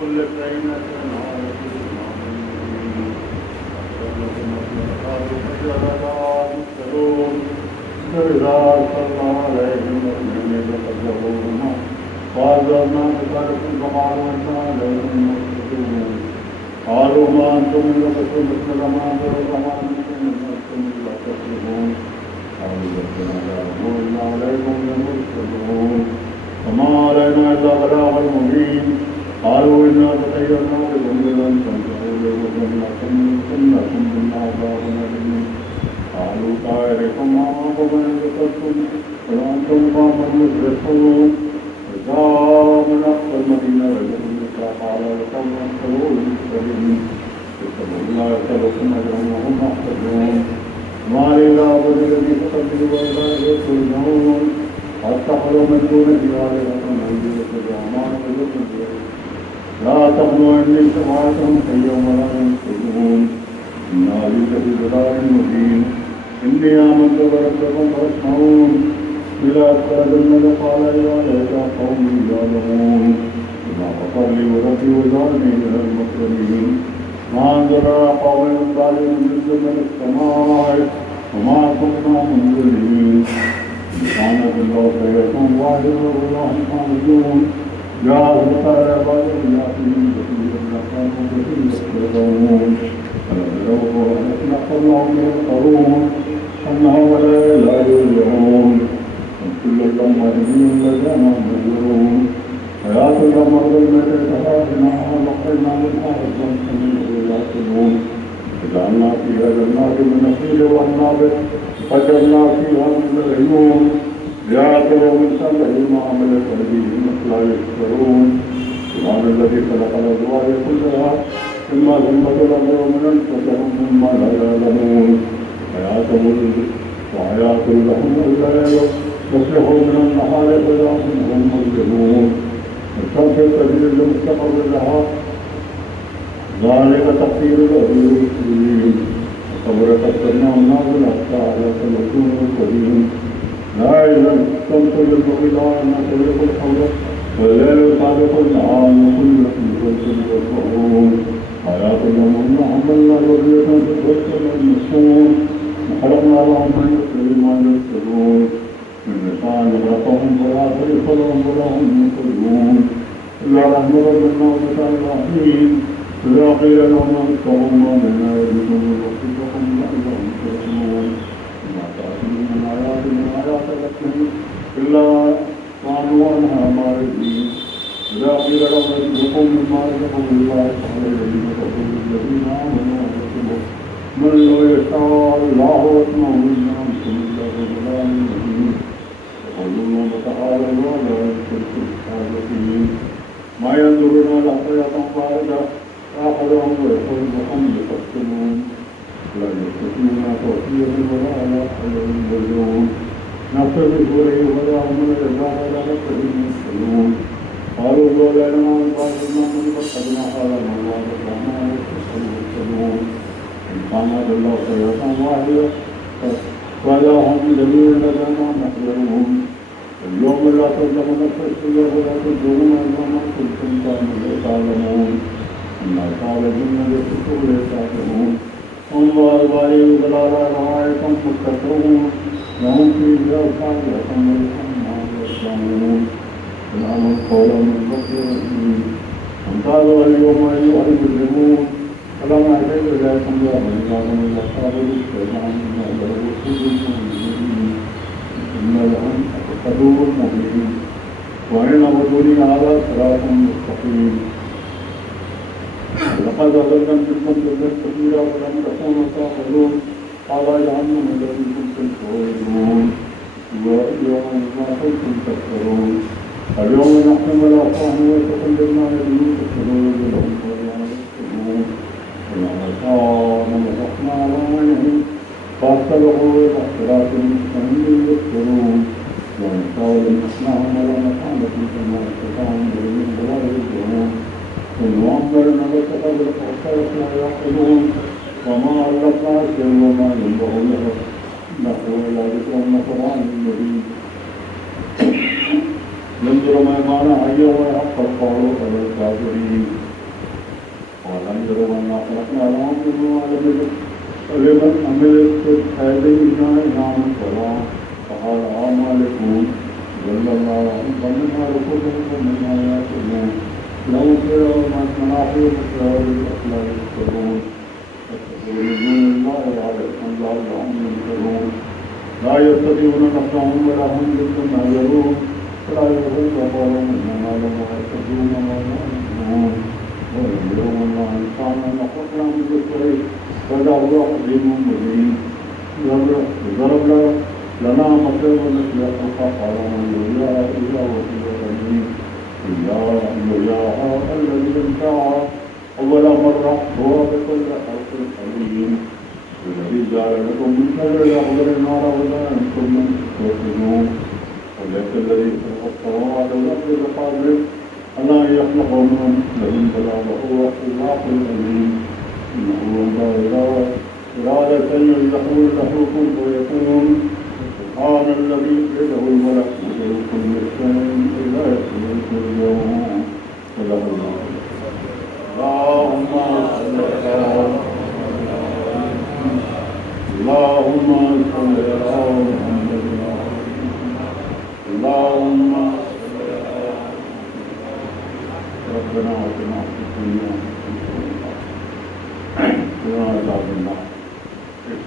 كل كائنات عارفة فإذا أرسلنا عليهم رسلا فكذبوهما فأعززنا بطريق فقالوا إنا عليهم مرتدون قالوا ما أنتم إلا بشر مثلنا ما أنزل الرحمن من شيء إن أنتم إلا تكذبون قالوا ربنا لا نؤمن إنا عليكم لمرسلون وما علينا إلا البلاغ المبين قالوا إنا تطيرنا بكم لن تنتهوا لرسلكم إنكم منا عذاب أليم قالوا طائركم معكم إن ذكرتم وأنتم قوم مسرفون فجاء من أقصى المدينة رجل قال لكم ادخلوا المرسلين اتقوا الله يسألكم أجرا وهم محتجون ما لله عبد الذي تقدروا وإلى إليه ترجعون واتخذوا من دونه آلهة من الرحمن ويقول لا تقولوا إني سمعتهم يوم لا ينصرون إن هذه لفي ضلال مبين إني آمنت بربكم فاسمعون إلى أخرجن قال يا ليت قومي يعلمون بما غفر لي ربي وجعلني من المكرمين ما أنزل على قوم من بعدهم من السماء وما كنا منزلين سبحانك الله خيركم واحد والله حامدون يا أبطال عباد الياسين بكثير لكانوا بكثير يستهزئون فلم يروا أننا قلهم يذكرون أنه لا إله يرجعون كل يوم يهدون الذين ينذرون حياة الأمر المتتهافنا وقلنا منها ربا سميع يعقلون وجعلنا فيها جنات من نخيل وأعناب فجرنا فيها من العيون ليعقلوا من سمعه ما عملت أيديهم لا يشكرون سبحان الذي خلق الأزواج كلها مما ثمة الأرض ومن أنفسهم مما لا يعلمون وحياة لهم الليل يصلح من النهار فإذا هم مظلمون والشمس تجري لمستقر لها ذلك تقدير العزيز العليم وصبر قدرنا النازل حتى على تمكن القديم لا إله الشمس للبغضاء أن تغرق الحوض والليل سابق النهار وكل في يسبحون آيات لهم أن حملنا ذرية تتوسل المسكون وخلقنا لهم من مثل ما يرسلون من نساء نغرقهم فلا طريق لهم ولا هم ينقذون إلا رحمة منا ومتاع الرحيم إذا قيل لهم اتقوا ما بين أيديكم وأرجلكم لعلهم يرحمون وما تأتيهم من آيات ربهم إلا كانوا عنها معرضين إذا قيل لهم اتقوا مما رزقهم الله تعالى الذين كفروا الذين آمنوا ورسلوا من لو يشاء الله واسمه إن أنتم إلا في ضلال مبين يقولون وتعالوا على الشرك الحالتين ما ينظرون إلى حياة باردة آخرهم ويقولون يقتلون لا يستطيعون توصية ولا على حياة ينظرون نصر سوره ولا هم العذاب ولا نصرهم يسألون قالوا لولا لنا من بعد ما من قدنا على من وعدنا ويسألون إن كان الله خيرا واحدة فلا هم جميع لنا محضرون اليوم لا تظلم نفس شيئا ولا تظلمون إلا ما كنتم تعلمون إن أصحاب الجنة يسكتون يسعدون هم وأزواجهم ضلال رعايتهم متكئون لهم فيه فاكهة ورزق ما يشتهون سلام قولا من غفور رحيم وقالوا اليوم أيها المجرمون فلم أعتذر إليكم يا بني آدم إلا قالوا الشيطان إنه لرسول مبين إن لهم عدو مبين وإن عبدوني على صراط مستقيم لقد أضلنا منكم ضلا كثيرا ولم تكونوا تعقلون قال جهنم الذي كنتم توعدون ويوم ما كنتم تكفرون اليوم نختم على أفواههم وتكلمنا أيديهم تشهد لهم ولا يكتبون وما كان مسخنا على أعينهم فاستبقوا إلى صراط مستقيم يبصرون وإن قالوا مسخناهم على مكانة كما استطاعوا من ولا يرجعون ونعمر نبتة بالأوصاف لا يعقلون وما علقنا الشيء وما ينبغي له نحو إلى ذكر القرآن المبين ينظر مهمان حيا ويحق القول على الكافرين ولم يروا أنا خلقنا لهم مما لمن عملت أيدينا إنعاما سواء فقال أعمالكم جل الله فمنها ركوبهم ومنها يأكلون لهم فيها منافع ومشاعر الأخلاق يذكرون يريدون الله على الأنبياء لهم ينكرون لا يستطيعون نفسهم ولا هم يتنازلون فلا يغرك قولهم إنما لم يحتجون ما يعلمون وينذرون الله إنسانا نخلقنا من ذكره فلا هو حليم مبين ضرب لنا مثلا ونسي خلقا قال من يريها إلا وهو غني إياها الذي انتهى أول مرة هو بكل خلق عليم الذي جعل لكم من شجر الأخضر نارا ولا أنتم توقدون وليس الذي خلق السماوات والأرض بقادر ألا يخلق منهم مثلهم بلى وهو الخلاق العليم إنه إذا إرادة يقول له كن فيكون سبحان الذي بيده الملك وله كل شيء إلا يسلك اليوم وله اللهم صل على اللهم صل على محمد اللهم صل على ربنا آتنا في الدنيا وقنا عذاب النار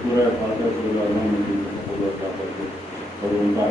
سورہ فاتحہ صلی اللہ علیہ وسلم اور ان کا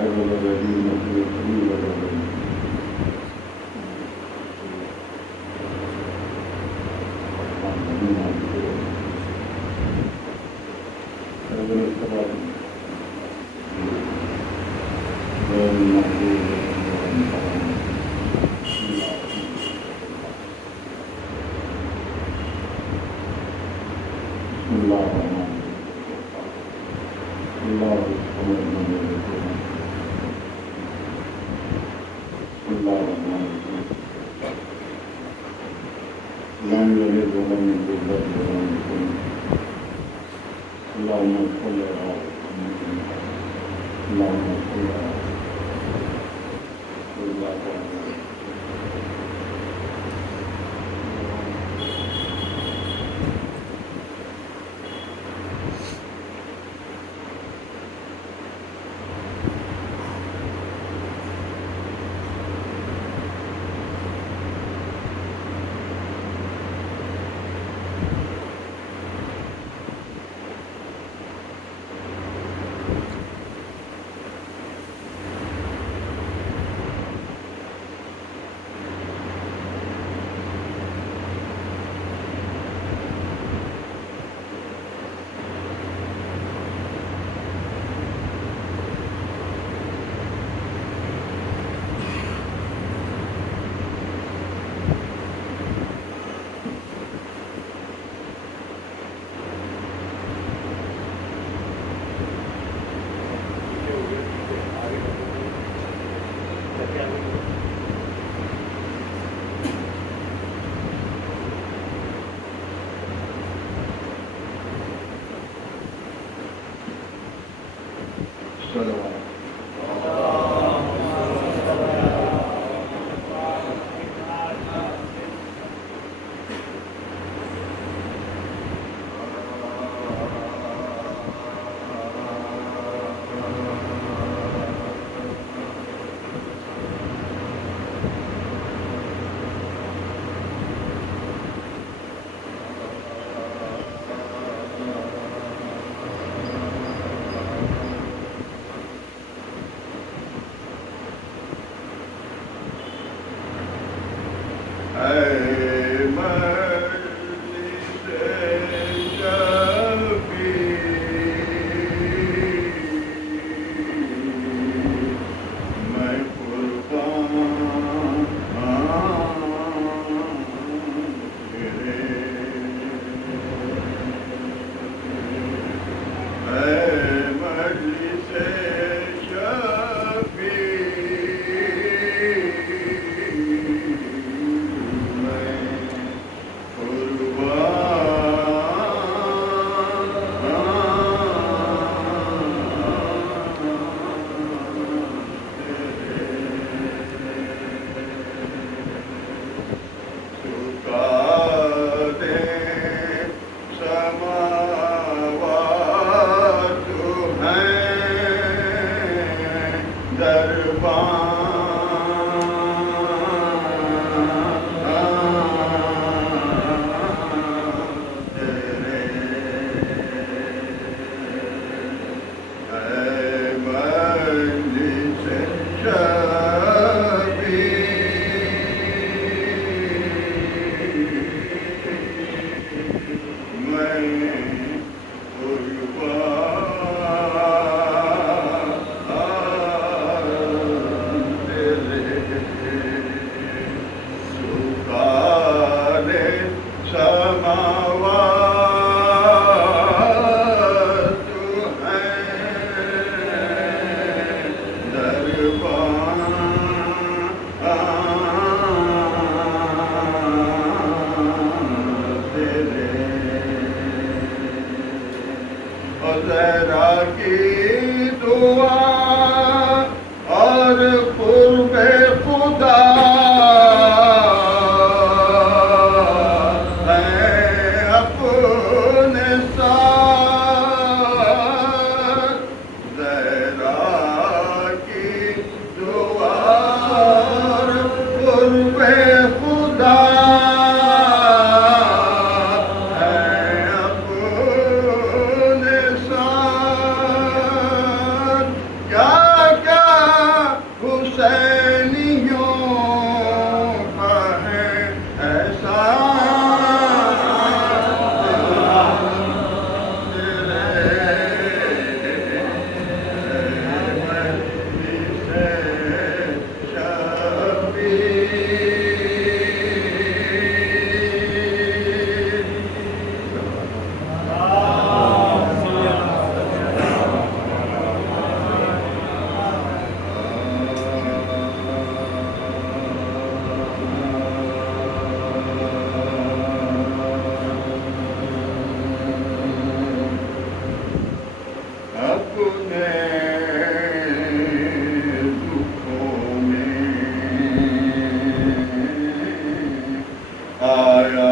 خدا ہے اپنے ساتھ، کیا کیا حسینیوں کا ہے آیا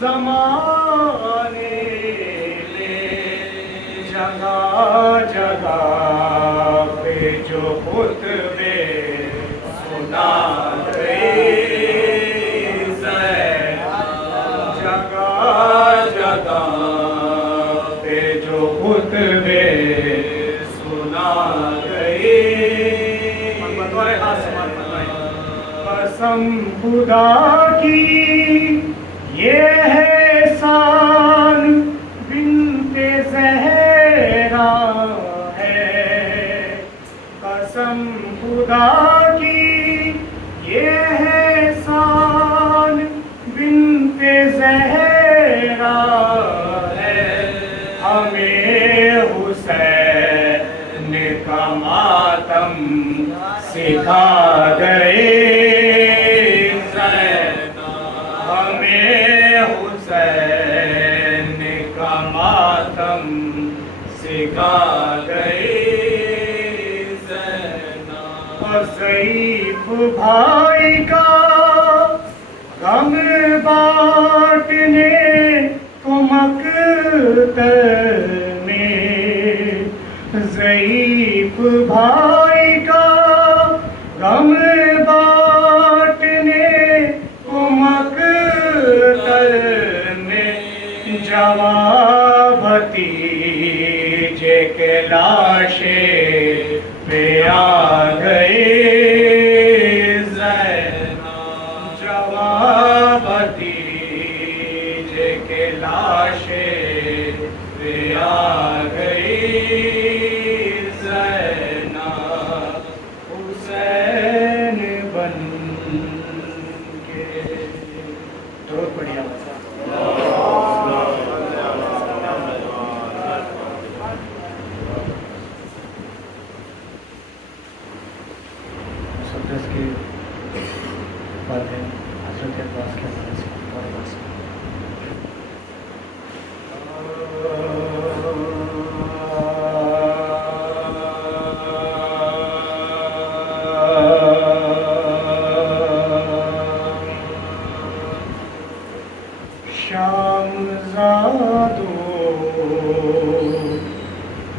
زمانے میں جگہ جگہ پہ جو خطبے سنا رہے جگہ جگہ پہ جو خطبے سنا رہے قسم خدا کی یہ ہے شان بنت زہرا ہے قسم خدا کی یہ ہے شان بنت زہرا ہے ہمیں حسین کا ماتم سکھا گئے ہمیں حسین کا ماتم سکھا گئے ضعیف بھائی کا غم بانٹنے کو مقتل میں ضعیف بھائی کا غم بانٹنے کو مقتل میں جواب بھتیجے کے لاشیں پہ آ گئے جواب بھتیجے کے لاشیں پہ آ گئی حسین بن کے تو بڑھیا سبجس کے بات ہے حضرت عباس کے حوالے سے اور بات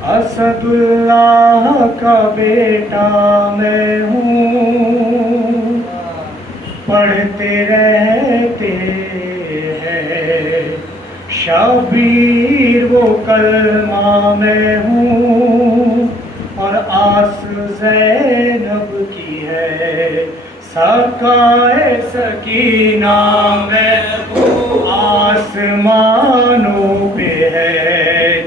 اسد اللہ کا بیٹا میں ہوں پڑھتے رہتے ہیں شبیر وہ کلمہ میں ہوں اور آس زینب کی ہے سقائے سکینہ میں ہوں آسمانوں پہ ہے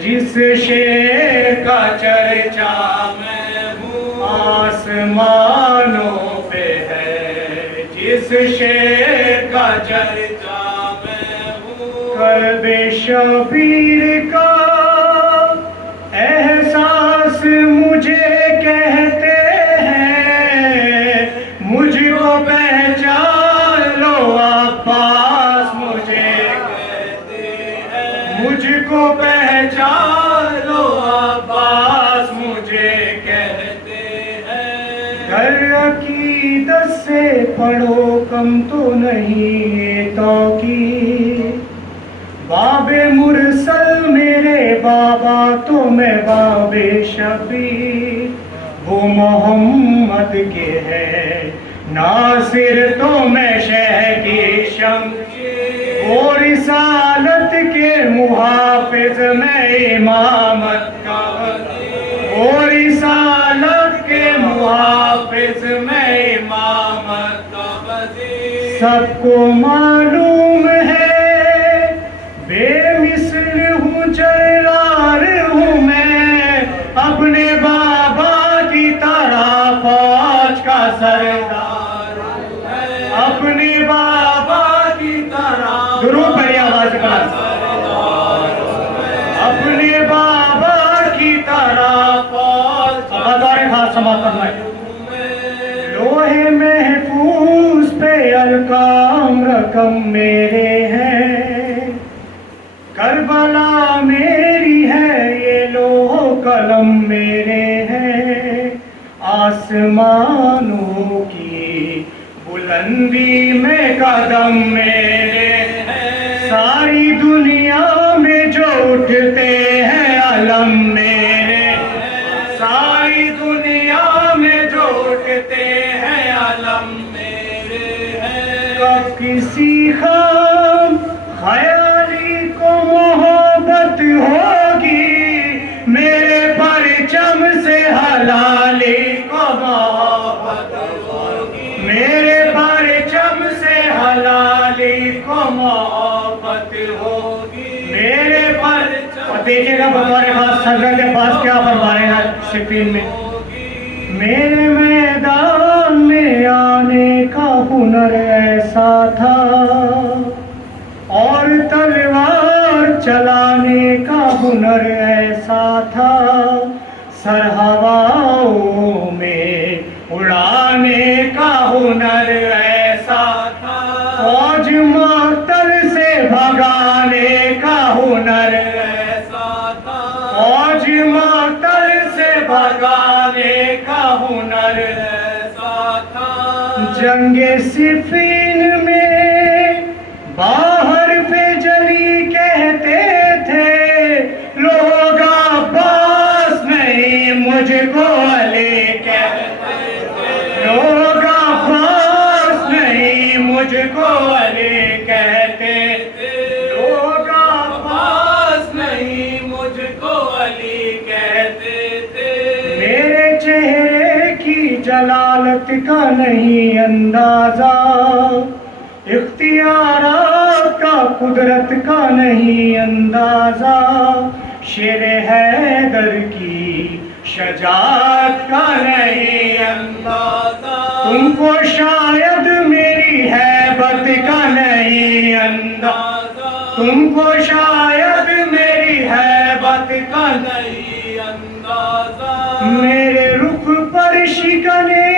جس شیر کا چرچا میں ہوں آسمانوں پہ ہے جس شیر کا چرچا میں ہوں قلب شبیر کا احساس مجھے کہتے ہیں مجھ کو پہچان لو عباس مجھے مجھ کو پہچان لو عباس مجھے کہتے ہیں گر عقیدت سے پڑھو کم تو نہیں یہ توقیر باب مرسل میرے بابا تو میں باب شبیر وہ محمد کے ہے ناصر تو میں شہ کی شمشیر وہ رسالت کے محافظ میں امامت کا وہ رسالت کے محافظ میں امامت کا وزیر سب کو معلوم ہے بے مثل ہوں جلال ہوں میں اپنے بابا کی طرح فوج کا سردار اپنے بابا کی طرح درود بڑی آواز اپنے بابا کی طرح فوج بطور خاص سماعت فرمائے لوح محفوظ پہ ارقام رقم میرے ہیں کربلا میری ہے یہ لوح قلم میرے ہیں آسمانوں کی بلندی میں قدم میرے ہیں سارے خام خیالی کو محبت ہوگی میرے پرچم سے حلالی کو محبت ہوگی میرے پرچم سے حلالی کو محبت ہوگی میرے پرچم اور دیکھیں گا بطور خاص صدر کے پاس کیا فرما رہے ہیں سکرین میں میرے میدان میں آنے کا ہنر ایسا تھا اور تلوار چلانے کا ہنر ایسا تھا سر ہواؤں میں اڑانے کا ہنر ایسا تھا فوج مقتل سے بھگانے کا ہنر ایسا تھا فوج مقتل سے بھگانے کا ہنر ایسا تھا جنگ صفین میں باہر پہ جلی کہتے تھے لوگ عباس نہیں مجھ کو علی کہتے تھے لوگ عباس نہیں مجھ کو علی کہتے تھے لوگ عباس نہیں مجھ کو علی کہتے تھے میرے چہرے کی جلالت کا نہیں اندازہ اختیارات کا قدرت کا نہیں اندازہ شیر حیدر کی شجاعت کا نہیں اندازہ تم کو شاید میری ہیبت کا نہیں اندازہ تم کو شاید میری ہیبت کا نہیں اندازہ میرے رخ پر شکنے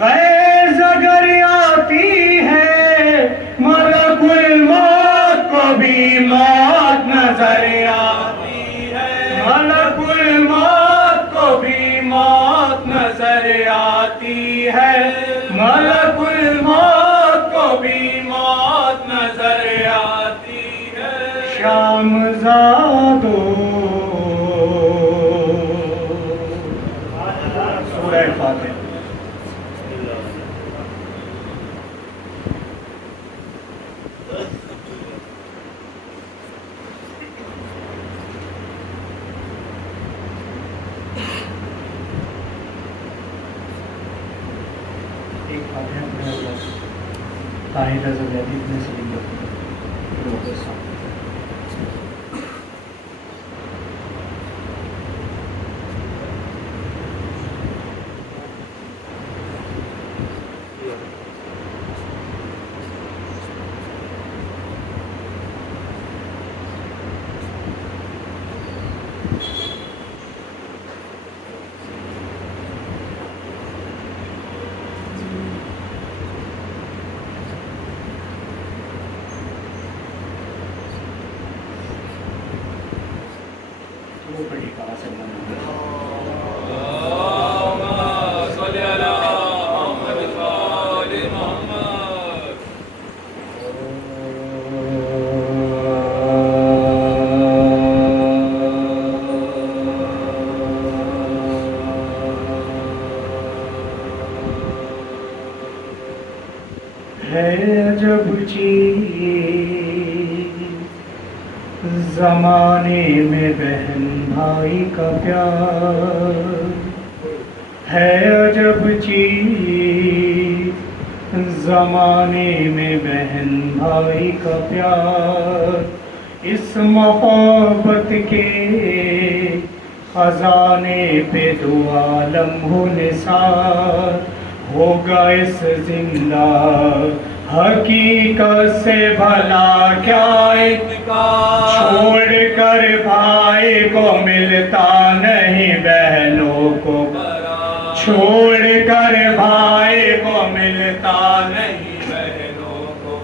غیظ اگر آتی ہے ملک الموت کو بھی موت نظر آتی ہے ملک الموت کو بھی موت نظر آتی ہے ملک الموت کو بھی موت نظر آتی ہے شام زادو سورہ فاتحہ طاہر زبیدی ابن سلیم عجب چیز زمانے میں بہن بھائی کا پیار ہے عجب چیز زمانے میں بہن بھائی کا پیار اس محبت کے خزانے پہ دو عالم ہو نثار ہوگا اس زندہ حقیقت سے بھلا کیا اتقار چھوڑ کر بھائی کو ملتا نہیں بہنوں کو چھوڑ کر بھائی کو ملتا نہیں بہنوں کو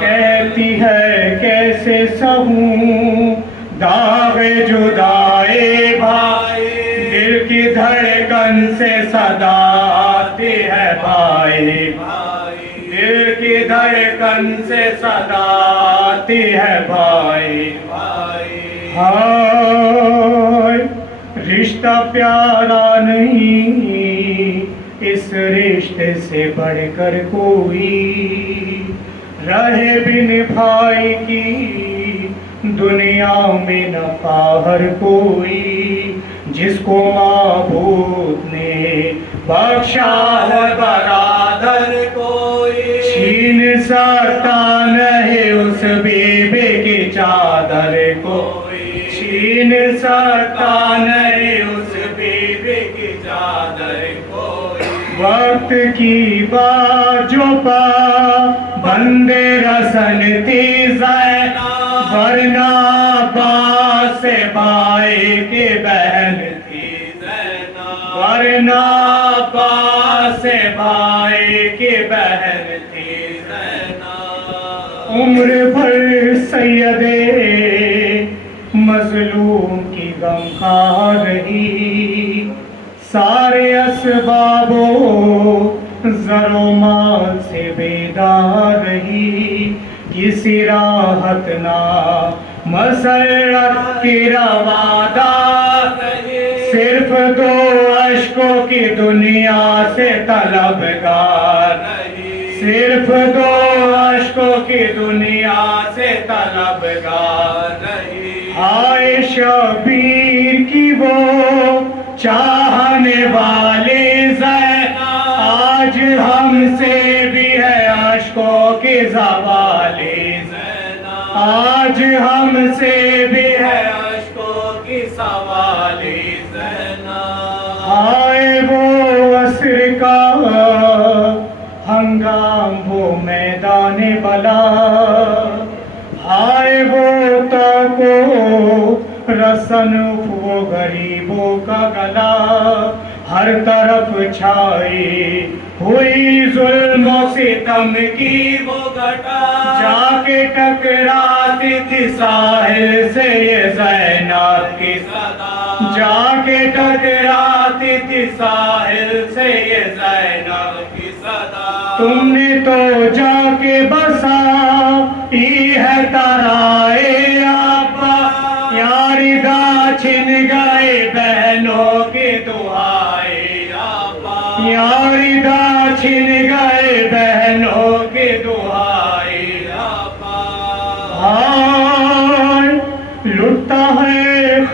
کہتی ہے کیسے سہوں داغ جدائے بھائی دل کی دھڑکن سے صدا آتی ہے بھائی دل کی دھڑکن سے صدا آتی ہے بھائی ہائے رشتہ پیارا نہیں اس رشتے سے بڑھ کر کوئی رہے بن بھائی کی دنیا میں نہ ہر کوئی، جس کو معبود نے بخشا ہے برادر کوئی، چھین سکتا نہیں اس بیوے کی چادر کوئی، چھین سکتا نہیں اس بیوے کی چادر کوئی۔ وقت کی بات جو بندے رسن تھی زینب، ورنہ عباس سے بھائی کی بہن تھی زینب، ورنہ عباس سے بھائی کی بہن تھی زینب۔ عمر بھر سیدے مظلوم کی غم خار رہی، سارے اسباب و زر و مال سے بیدار رہی، کسی راحت نہ مسرت کی روادار رہی، صرف دو اشکوں کی دنیا سے طلبگار رہی، صرف دو اشکوں کی دنیا سے طلبگار رہی۔ ہائے شبیر کی وہ چاہنے والی زینب، آج ہم سے بھی ہے اشکوں کی زوالی زینب، آج ہم سے بھی ہے اشکوں کی زوالی زینب۔ ہائے وہ عصر کا ہنگام، وہ میدان بلا، ہائے وہ تاکو رسن وہ غریبوں کا گلا، ہر طرف چھائی ہوئی ظلم و ستم کی وہ گھٹا، جا کے ٹکراتی تھی ساحل سے یہ زینب کی صدا، جا کے ٹکراتی تھی ساحل سے یہ زینب کی صدا۔ تم نے تو جا کے بسا ہے ترائے آبا، یاری دا چھن گئے بہنوں کی دعائے آبا، یاری دا چھن گئے بہنوں کی دعائے آبا۔ ہائے لٹتا ہے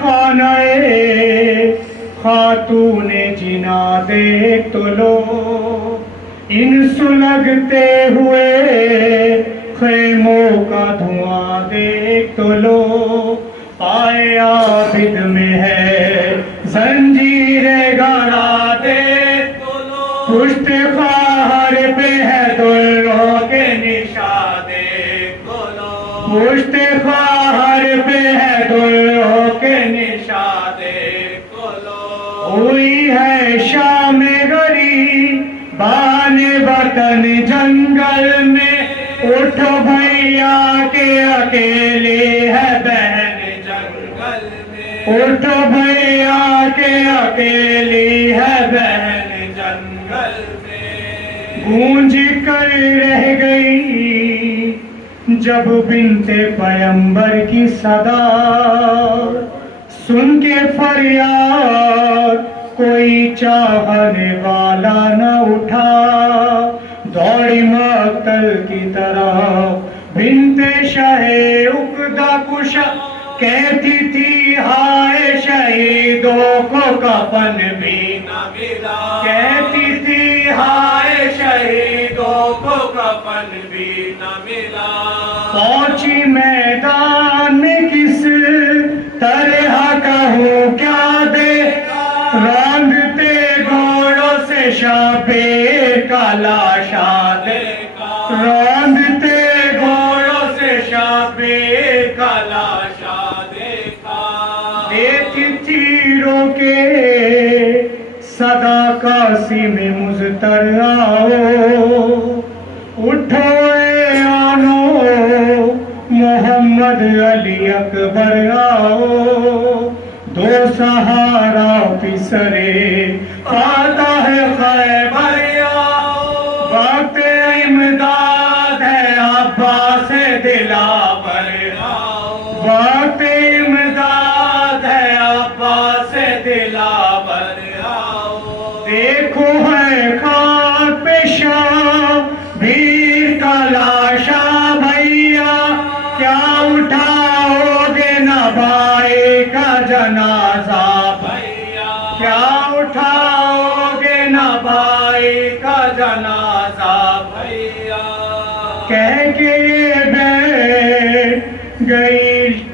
خانہ خاتون جنا دیکھ تو لو، ان سلگتے ہوئے خیموں کا دھواں دیکھ تو لو، پائے عابد میں ہے زنجیر گرا دیکھ تو لو، پشت خواہر پہ ہے دروں کے نشاں دیکھ تو لو، پشت خواہر پہ ہے دروں کے نشاں دیکھ تو لو۔ ہوئی ہے شام گری بان وطن جنگل میں، اٹھو بھیا کے اکیلی ہے بہن جنگل میں، اٹھو بھیا کے اکیلی ہے بہن جنگل میں۔ گونج کر رہ گئی جب بنت پیمبر کی صدا، سن کے فریاد کوئی چاہنے والا نہ اٹھا، دوڑی مقتل کی طرف بنت شاہ عقدہ کشا، کہتی تھی ہائے شہیدوں کو کفن بھی نہ ملا، کہتی تھی ہائے شہیدوں کو کفن بھی نہ ملا۔ پہنچی میدان میں کس طرح کہوں کیا دیکھا، راندتے گھوڑوں سے شبیر کا لاشا دیکھا، راندتے گھوڑوں سے شبیر کا لاشا دیکھا۔ دیکھی تیروں کے صدا قاسم مضطر آؤ، اٹھو اے آنو محمد علی اکبر آؤ، دو سہارا پسرے آتا ہے خیبر آؤ، وقت امداد ہے عباس دلاور آؤ، وقت امداد ہے عباس دلاور آؤ۔ دیکھو ہے خاک پہ شبیر کا لاشا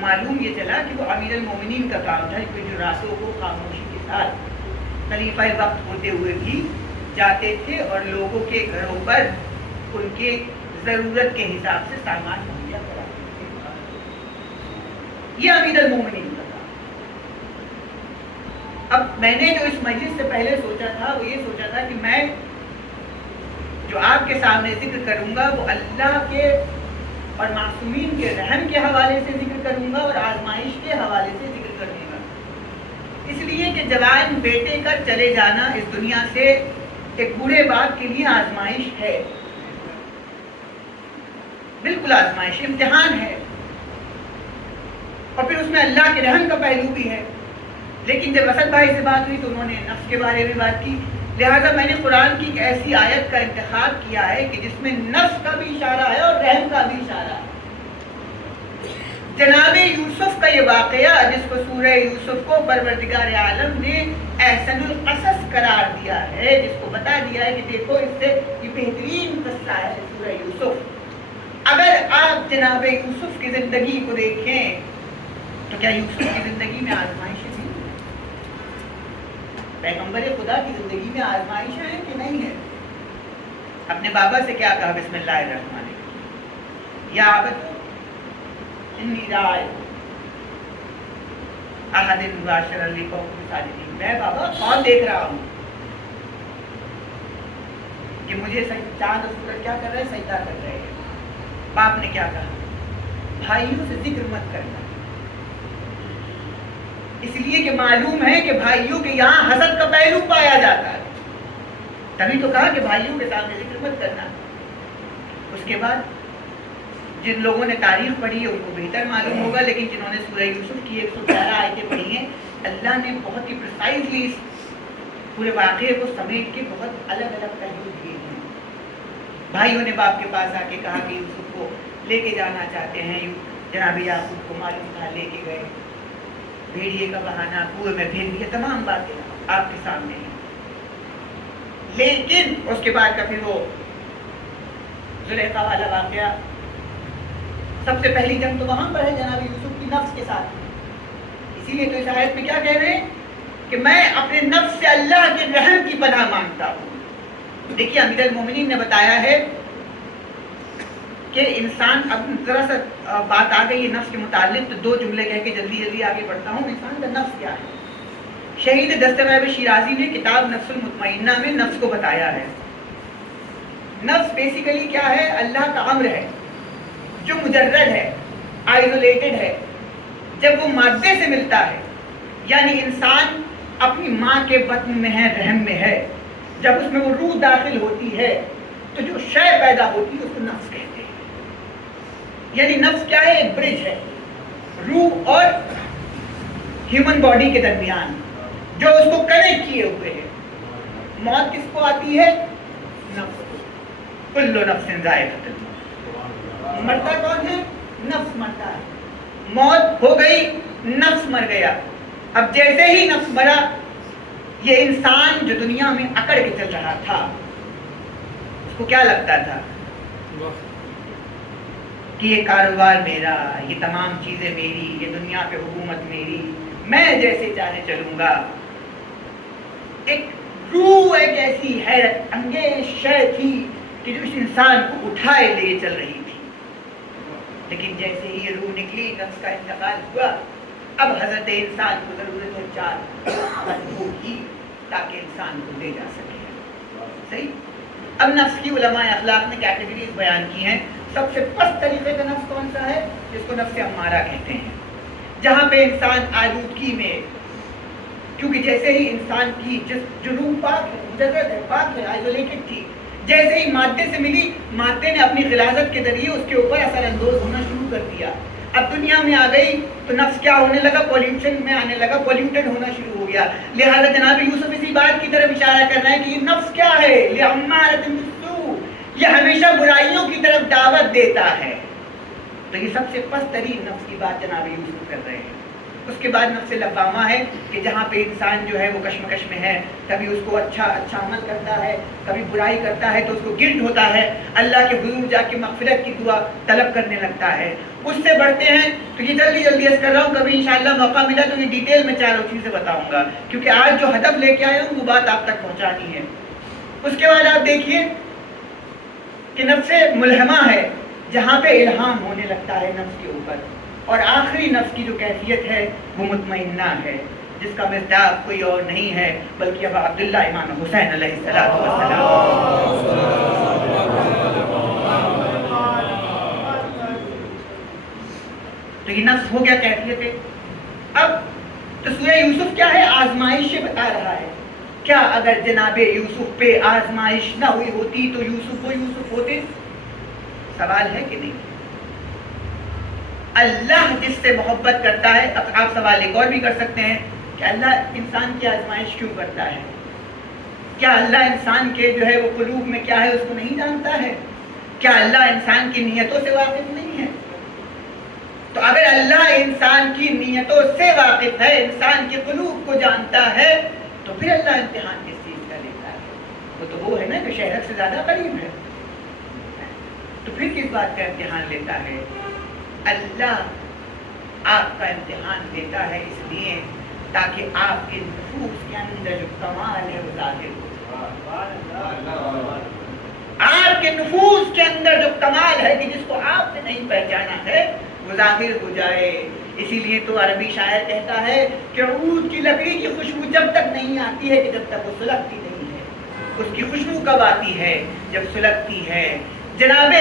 معلوم یہ چلا کہ وہ امیر المومنین کا کام تھا کہ جو راتوں کو خاموشی کے ساتھ خلیفہ وقت ہوتے ہوئے بھی جاتے تھے اور لوگوں کے گھروں پر ان کے ضرورت کے حساب سے سامان مہیا کراتے تھے. یہ امیر المومنین کا کام. اب میں نے جو اس مجلس سے پہلے سوچا تھا وہ یہ سوچا تھا کہ میں جو آپ کے سامنے ذکر کروں گا وہ اللہ کے اور معصومین کے رحم کے حوالے سے ذکر کروں گا اور آزمائش کے حوالے سے ذکر کروں گا. اس لیے کہ جوان بیٹے کا چلے جانا اس دنیا سے ایک بوڑھے باپ کے لیے آزمائش ہے, بالکل آزمائش, امتحان ہے, اور پھر اس میں اللہ کے رحم کا پہلو بھی ہے. لیکن جب اسد بھائی سے بات ہوئی تو انہوں نے نفس کے بارے میں بات کی, لہذا میں نے قرآن کی ایک ایسی آیت کا انتخاب کیا ہے کہ جس میں نفس کا بھی اشارہ ہے اور رحم کا بھی اشارہ ہے. جناب یوسف کا یہ واقعہ جس کو سورہ یوسف کو پروردگار عالم نے احسن القصص قرار دیا ہے, جس کو بتا دیا ہے کہ دیکھو اس سے یہ بہترین قصہ ہے سورہ یوسف. اگر آپ جناب یوسف کی زندگی کو دیکھیں تو کیا یوسف کی زندگی میں آزمائشیں تھیں؟ پیغمبر خدا کی زندگی میں آزمائشیں ہیں کہ نہیں ہے؟ اپنے بابا سے کیا کہا بسم اللہ الرحمن الرحیم, یا عبد انی رائے احد مباشر علی قوم ساجدین, میں بابا کون دیکھ رہا ہوں کہ مجھے چاند اور سورج کیا کر رہے ہیں, سجدہ کر رہے ہیں. باپ نے کیا کہا, بھائیوں سے ذکر مت کرنا, اس لیے کہ معلوم ہے کہ بھائیوں کے یہاں حسد کا پہلو پایا جاتا ہے. تبھی تو کہا کہ بھائیوں کے سامنے ذکر مت کرنا. اس کے بعد جن لوگوں نے تاریخ پڑھی ہے ان کو بہتر معلوم ہوگا, لیکن جنہوں نے سورہ یوسف کی 111 آیتیں پڑھی ہیں, اللہ نے بہت ہی پریسائزلی اس پورے واقعے کو سمیٹ کے بہت الگ الگ پہلو دیے ہیں. بھائیوں نے باپ کے پاس آ کے کہا کہ یوسف کو لے کے جانا چاہتے ہیں. جناب یعقوب کو معلوم تھا, لے کے گئے, بھیڑیے کا بہانہ, کنویں میں پھینک دیا, تمام باتیں آپ کے سامنے ہیں. لیکن اس کے بعد کا پھر وہ زلیخا والا واقعہ, سب سے پہلی جنگ تو وہاں پر ہے جناب یوسف کی نفس کے ساتھ. اسی لیے تو اس آیت میں کیا کہہ رہے ہیں کہ میں اپنے نفس سے اللہ کے رحم کی پناہ مانگتا ہوں. دیکھیے امیر المومنین نے بتایا ہے کہ انسان, اب ذرا سا بات آ گئی ہے نفس کے متعلق تو دو جملے کہہ کے جلدی جلدی آگے بڑھتا ہوں. انسان کا نفس کیا ہے؟ شہید دستغیب شیرازی نے کتاب نفس المطمئنہ میں نفس کو بتایا ہے. نفس بیسیکلی کیا ہے؟ اللہ کا امر ہے جو مجرد ہے, آئزولیٹڈ ہے. جب وہ مادے سے ملتا ہے, یعنی انسان اپنی ماں کے بطن میں ہے, رحم میں ہے, جب اس میں وہ روح داخل ہوتی ہے تو جو شے پیدا ہوتی ہے اس کو نفس کہتے ہیں. یعنی نفس کیا ہے؟ ایک برج ہے روح اور ہیومن باڈی کے درمیان جو اس کو کنیکٹ کیے ہوئے ہے. موت کس کو آتی ہے؟ نفس کو. کل نفس ذائقۃ الموت. مرتا کون ہے؟ نفس مرتا ہے. موت ہو گئی, نفس مر گیا. اب جیسے ہی نفس مرا, یہ انسان جو دنیا میں اکڑ کے چل رہا تھا اس کو کیا لگتا تھا کہ یہ کاروبار میرا, یہ تمام چیزیں میری, یہ دنیا پہ حکومت میری, میں جیسے چاہے چلوں گا. ایک روح ایک ایسی حیرت انگیز شے تھی کہ جو اس انسان کو اٹھائے لے چل رہی تھی. لیکن جیسے ہی یہ روح نکلی, نفس کا انتقال ہوا, اب حضرت انسان کو ضرورت ہے چار قدموں کی تاکہ انسان کو لے جا سکے. صحیح. اب نفس کی علماء اخلاق نے کیٹیگریز بیان کی ہیں. سب سے پست طریقے کا نفس کون سا ہے؟ جس کو نفس امارہ کہتے ہیں, جہاں پہ انسان آلودگی میں, کیونکہ جیسے ہی انسان کی جو روح پاک ہے, مجرد ہے, پاک ہے, آئزولیٹڈ تھی, جیسے ہی مادے سے ملی, مادے نے اپنی غلاظت کے ذریعے اس کے اوپر اثر اندوز ہونا شروع کر دیا. اب دنیا میں آ گئی تو نفس کیا ہونے لگا؟ پولیوشن میں آنے لگا, پولیوٹڈ ہونا شروع ہو گیا. لہذا جناب یوسف اسی بات کی طرف اشارہ کر رہا ہے کہ یہ نفس کیا ہے؟ لِعَمَّارَةٍ بِالسُّوءِ, یہ ہمیشہ برائیوں کی طرف دعوت دیتا ہے. تو یہ سب سے پست ترین نفس کی بات جناب یوسف کر رہے ہیں. اس کے بعد نفس لوامہ ہے کہ جہاں پہ انسان جو ہے وہ کشمکش میں ہے، کبھی اس کو اچھا عمل کرتا ہے، کبھی برائی کرتا ہے تو اس کو گلٹ ہوتا ہے، اللہ کے حضور جا کے مغفرت کی دعا طلب کرنے لگتا ہے۔ اس سے بڑھتے ہیں تو یہ جلدی عرض کر رہا ہوں، کبھی انشاءاللہ موقع ملا تو یہ ڈیٹیل میں چاروں چیزیں بتاؤں گا، کیونکہ آج جو ہدف لے کے آیا ہوں وہ بات آپ تک پہنچانی ہے۔ اس کے بعد آپ دیکھیے کہ نفس ملہمہ ہے، جہاں پہ الہام ہونے لگتا ہے نفس کے اوپر، اور آخری نفس کی جو کیفیت ہے وہ مطمئنہ ہے، جس کا مصداق کوئی اور نہیں ہے بلکہ ابا عبداللہ امام حسین علیہ السلام۔ تو یہ نفس ہو گیا کیفیت ہے۔ اب تو سورہ یوسف کیا ہے؟ آزمائش بتا رہا ہے۔ کیا اگر جناب یوسف پہ آزمائش نہ ہوئی ہوتی تو یوسف وہ یوسف ہوتے؟ سوال ہے کہ نہیں؟ اللہ جس سے محبت کرتا ہے، اب آپ سوال ایک اور بھی کر سکتے ہیں کہ اللہ انسان کی آزمائش کیوں کرتا ہے؟ کیا اللہ انسان کے جو ہے وہ قلوب میں کیا ہے اس کو نہیں جانتا ہے؟ کیا اللہ انسان کی نیتوں سے واقف نہیں ہے؟ تو اگر اللہ انسان کی نیتوں سے واقف ہے، انسان کے قلوب کو جانتا ہے، تو پھر اللہ امتحان کس چیز کا لیتا ہے؟ وہ ہے نا کہ شہرت سے زیادہ قریب ہے، تو پھر کس بات کا امتحان لیتا ہے؟ اللہ آپ کا امتحان دیتا ہے اس لیے تاکہ آپ کے نفوس کے اندر جو کمال ہے وہ ظاہر ہو۔ آپ کے نفوس کے اندر جو کمال ہے کہ جس کو آپ نے نہیں پہچانا ہے وہ ظاہر ہو جائے۔ اسی لیے تو عربی شاعر کہتا ہے کہ عود کی لکڑی کی خوشبو جب تک نہیں آتی ہے کہ جب تک وہ سلگتی نہیں ہے۔ اس کی خوشبو کب آتی ہے؟ جب سلگتی ہے۔ جناب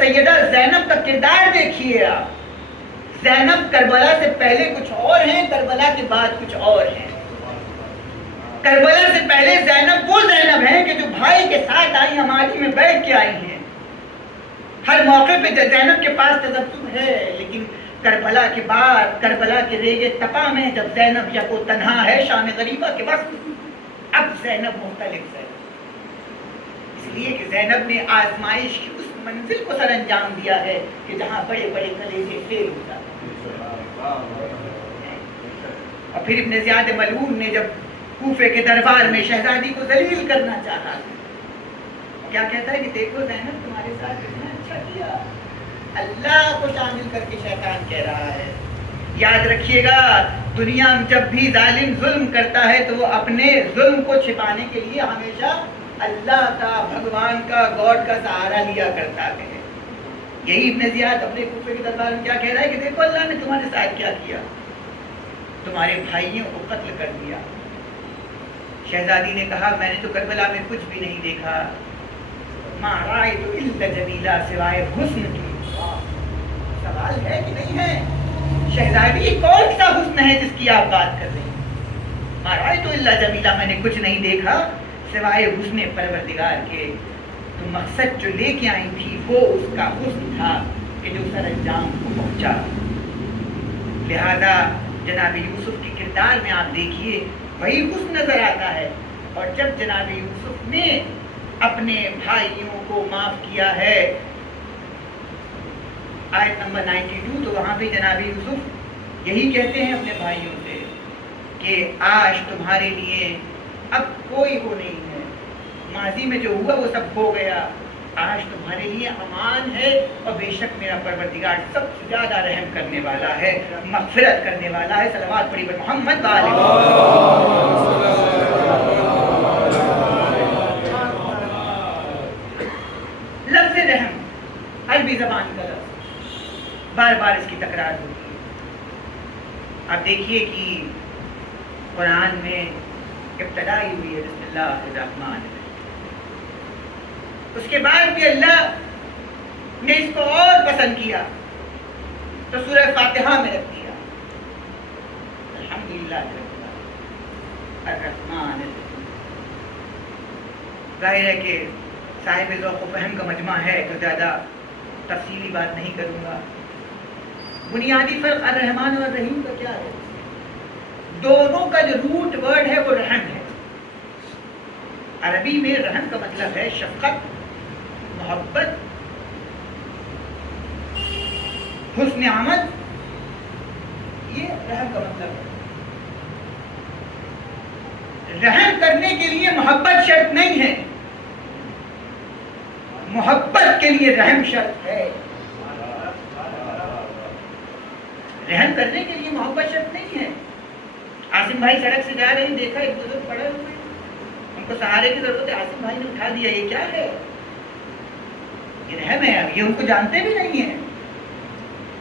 سیدہ زینب کا کردار دیکھیے آپ۔ زینب کربلا سے پہلے کچھ اور ہیں، کربلا کے بعد کچھ اور ہیں۔ کربلا سے پہلے زینب وہ زینب ہیں کہ جو بھائی کے ساتھ آئی، ہماری میں بیٹھ کے آئی ہیں۔ ہر موقع پہ زینب کے پاس تذبذب ہے، لیکن کربلا کے بعد، کربلا کے ریگ تپا میں جب زینب یا وہ تنہا ہے شام غریبہ کے وقت، اب زینب مختلف ہے، اس لیے کہ زینب نے آزمائش کی اس منزل کو سر انجام دیا ہے کہ جہاں بڑے بڑے کلیجے فیل ہو جاتے ہیں۔ اور پھر ابن زیاد ملعون نے جب کوفے کے دربار میں شہزادی کو ذلیل کرنا چاہا، کیا کہتا ہے کہ دیکھو زینب تمہارے ساتھ کتنا اچھا کیا، اللہ کو شامل کر کے شیطان کہہ رہا ہے۔ یاد رکھیے گا، دنیا میں جب بھی ظالم ظلم کرتا ہے تو وہ اپنے ظلم کو چھپانے کے لیے ہمیشہ اللہ کا، بھگوان کا، گاڈ کا سہارا لیا کرتا ہے۔ یہی ابن زیاد اپنے کوفے کے دربار میں کیا کہہ رہا ہے کہ دیکھو اللہ نے تمہارے ساتھ کیا کیا، تمہارے بھائیوں کو قتل کر دیا۔ شہزادی نے کہا میں نے تو کربلا میں کچھ بھی نہیں دیکھا، ما رأیت الا جمیلا، سوائے حسن کی۔ سوال ہے کہ نہیں ہے؟ شہزادی یہ کون سا حسن ہے جس کی آپ بات کر رہے ہیں؟ ما رأیت الا جمیلا، میں نے کچھ نہیں دیکھا سوائے حسن پروردگار کے۔ تو مقصد جو لے کے آئی تھی وہ اس کا حسن تھا کہ جو سر انجام کو پہنچا۔ لہذا جناب یوسف کے کردار میں آپ دیکھیے وہی حسن نظر آتا ہے، اور جب جناب یوسف نے اپنے بھائیوں کو معاف کیا ہے، آیت نمبر 92، تو وہاں پہ جناب یوسف یہی کہتے ہیں اپنے بھائیوں سے کہ آج تمہارے لیے اب کوئی وہ نہیں ہے، ماضی میں جو ہوا وہ سب ہو گیا، آج تمہارے لیے امان ہے، اور بے شک میرا پروردگار سب سے زیادہ رحم کرنے والا ہے، مغفرت کرنے والا ہے۔ صلوات پڑھی بر محمد لفظ رحم عربی زبان کا لفظ، بار بار اس کی تکرار ہوتی ہے۔ آپ دیکھیے کہ قرآن میں ابتدائی ہوئی ہے بسم اللہ الرحمن الرحیم، اس کے بعد بھی اللہ نے اس کو اور پسند کیا تو سورہ فاتحہ میں رکھ دیا، الحمدللہ الرحمن الرحیم۔ ظاہر ہے کہ صاحب ذوق و فہم کا مجمع ہے تو زیادہ تفصیلی بات نہیں کروں گا۔ بنیادی فرق الرحمن اور الرحیم کا کیا ہے؟ دونوں کا جو روٹ ورڈ ہے وہ رحم ہے۔ عربی میں رحم کا مطلب ہے شفقت، محبت، حسن آمد، یہ رحم کا مطلب ہے. رحم کرنے کے لیے محبت شرط نہیں ہے، محبت کے لیے رحم شرط ہے. رحم کرنے کے لیے محبت شرط نہیں ہے. عاصم بھائی سڑک سے جا رہے ہیں، دیکھا ایک بزرگ پڑے ہوئے، ان کو سہارے کی ضرورت ہے، عاصم بھائی نے اٹھا دیا. یہ کیا ہے؟ یہ رحم ہے. یہ ان کو جانتے بھی نہیں ہیں،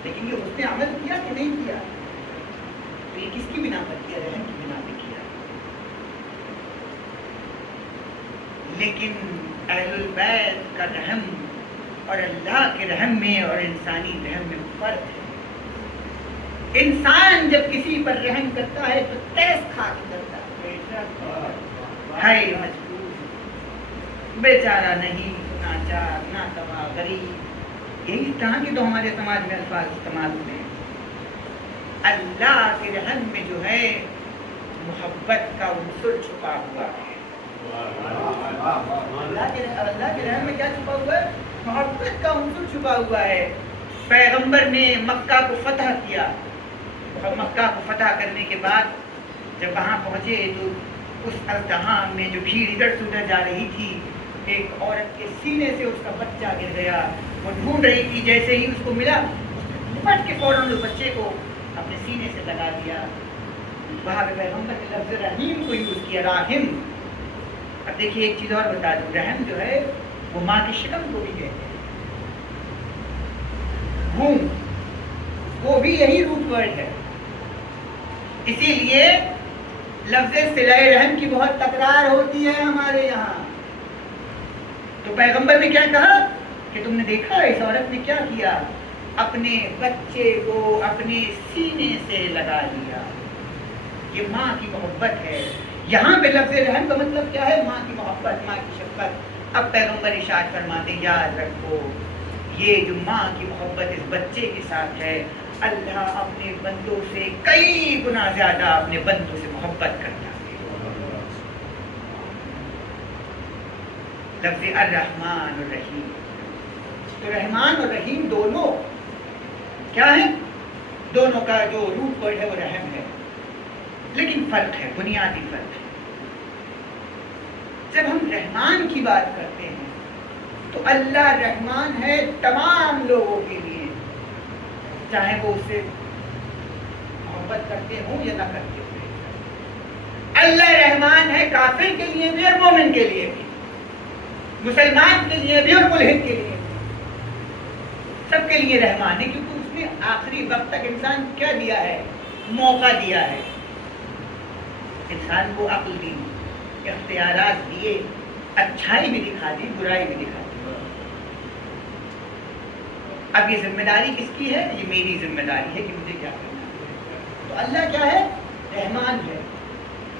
لیکن یہ اس نے عمل کیا کہ نہیں کیا؟ تو یہ کس کی بنا پر کیا؟ رحم کی بنا پر کیا. لیکن اہل البیت کا رحم اور اللہ کے رحم میں اور انسانی رحم میں فرق ہے. انسان جب کسی پر رحم کرتا ہے تو تیس کھا کے کرتا ہے، مجبور، بیچارہ نہیں، ناچار، ناتوا، غریب، یہی طرح کے تو ہمارے سماج میں الفاظ استعمال ہوتے ہیں. اللہ کے رحم میں جو ہے محبت کا عنصر چھپا ہوا ہے. اللہ کے رحم میں کیا چھپا ہوا ہے؟ محبت کا عنصر چھپا ہوا ہے. پیغمبر نے مکہ کو فتح کیا، اور مکہ کو فتح کرنے کے بعد جب وہاں پہنچے تو اس ازدحام میں جو بھیڑ ادھر سے ادھر جا رہی تھی، ایک عورت کے سینے سے اس کا بچہ گر گیا. وہ ڈھونڈ رہی تھی، جیسے ہی اس کو ملا لپٹ کے فوراً اس بچے کو اپنے سینے سے لگا دیا. وہاں پہ پیغمبر نے لفظ رحیم کو یوز کیا، راحم. اب دیکھیے ایک چیز اور بتا دوں، رحم جو ہے وہ ماں کی شکم کو بھی کہتے ہیں. وہ بھی یہی روٹ ورڈ ہے. اسی لیے لفظ صلہ رحم کی بہت تکرار ہوتی ہے ہمارے یہاں. تو پیغمبر نے کیا کہا کہ تم نے دیکھا اس عورت نے کیا کیا؟ اپنے بچے کو اپنے سینے سے لگا لیا. یہ ماں کی محبت ہے. یہاں پہ لفظ رحم کا مطلب کیا ہے؟ ماں کی محبت، ماں کی شفقت. اب پیغمبر ارشاد فرماتے یاد رکھو یہ جو ماں کی محبت اس بچے کے ساتھ ہے، اللہ اپنے بندوں سے کئی گنا زیادہ اپنے بندوں سے محبت کرتا ہے. لفظ الرحمن الرحیم، تو رحمان اور رحیم دونوں کیا ہے؟ دونوں کا جو روٹ ورڈ ہے وہ رحم ہے. لیکن فرق ہے، بنیادی فرق ہے. جب ہم رحمان کی بات کرتے ہیں تو اللہ رحمان ہے تمام لوگوں کے لیے، چاہے وہ اس سے محبت کرتے ہوں یا نہ کرتے ہوں. اللہ رحمان ہے کافر کے لیے بھی اور مومن کے لیے بھی، مسلمان کے لیے بھی اور ملحد کے لیے بھی. سب کے لیے رحمان ہے، کیونکہ اس نے آخری وقت تک انسان کو کیا دیا ہے؟ موقع دیا ہے. انسان کو عقل دی، اختیارات دیے، اچھائی بھی دکھا دی، برائی بھی دکھا دی. اب یہ ذمہ داری کس کی ہے؟ یہ میری ذمہ داری ہے کہ مجھے کیا کرنا ہے. تو اللہ کیا ہے؟ رحمان ہے.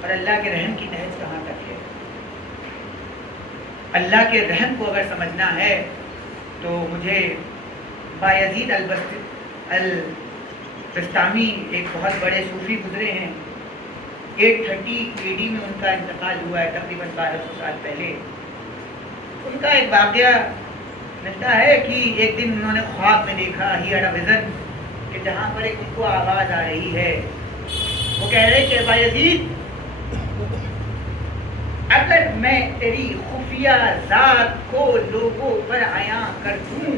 اور اللہ کے رحم کی نہج کہاں تک ہے؟ اللہ کے رحم کو اگر سمجھنا ہے تو مجھے بایزید البستامی ایک بہت بڑے صوفی گزرے ہیں. 830 AD میں ان کا انتقال ہوا ہے، تقریباً 1200 سال پہلے. ان کا ایک واقعہ ملتا ہے کہ ایک دن انہوں نے خواب میں دیکھا، ہی ہیڈ اے ویژن، کہ جہاں پر ایک ان کو آواز آ رہی ہے. وہ کہہ رہے کہ بایزید اگر میں تیری خفیہ ذات کو لوگوں پر عیاں کر دوں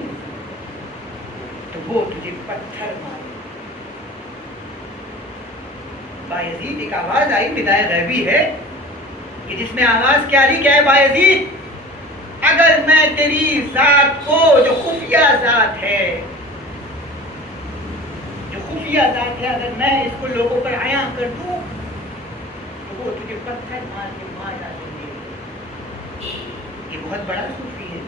تو وہ تجھے پتھر مارے. بایزید ایک آواز آئی، ندائے غیبی ہے کہ جس میں آواز کیا رہی؟ کیا ہے بایزید؟ اگر میں تیری ذات کو، جو خفیہ ذات ہے، اگر میں اس کو لوگوں پر عیاں کر دوں تو وہ تجھے پتھر مار کے مار ڈالیں گے. یہ بہت بڑا صوفی ہے.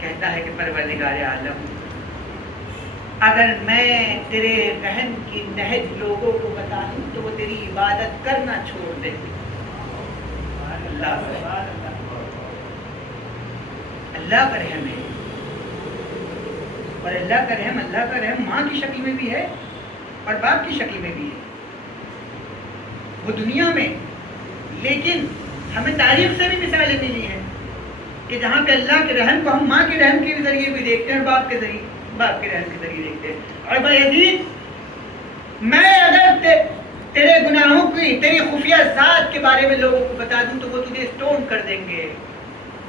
کہتا ہے کہ پروردگار عالم، اگر میں تیرے رحم کی نہج لوگوں کو بتا دوں تو وہ تیری عبادت کرنا چھوڑ دیں. اللہ کا رحم ہے. اور اللہ کا رحم ماں کی شکل میں بھی ہے اور باپ کی شکل میں بھی ہے. وہ دنیا میں، لیکن ہمیں تاریخ سے بھی مثالیں ملی ہیں کہ جہاں پہ اللہ کے رحم کو ہم ماں کے رحم کے ذریعے بھی دیکھتے ہیں اور باپ کے ذریعے. باپ کے رحم کے ذریعے دیکھتے ہیں. اور بھائی عزیز، میں اگر تیرے گناہوں کی، تیری خفیہ ذات کے بارے میں لوگوں کو بتا دوں تو وہ تجھے اسٹون کر دیں گے.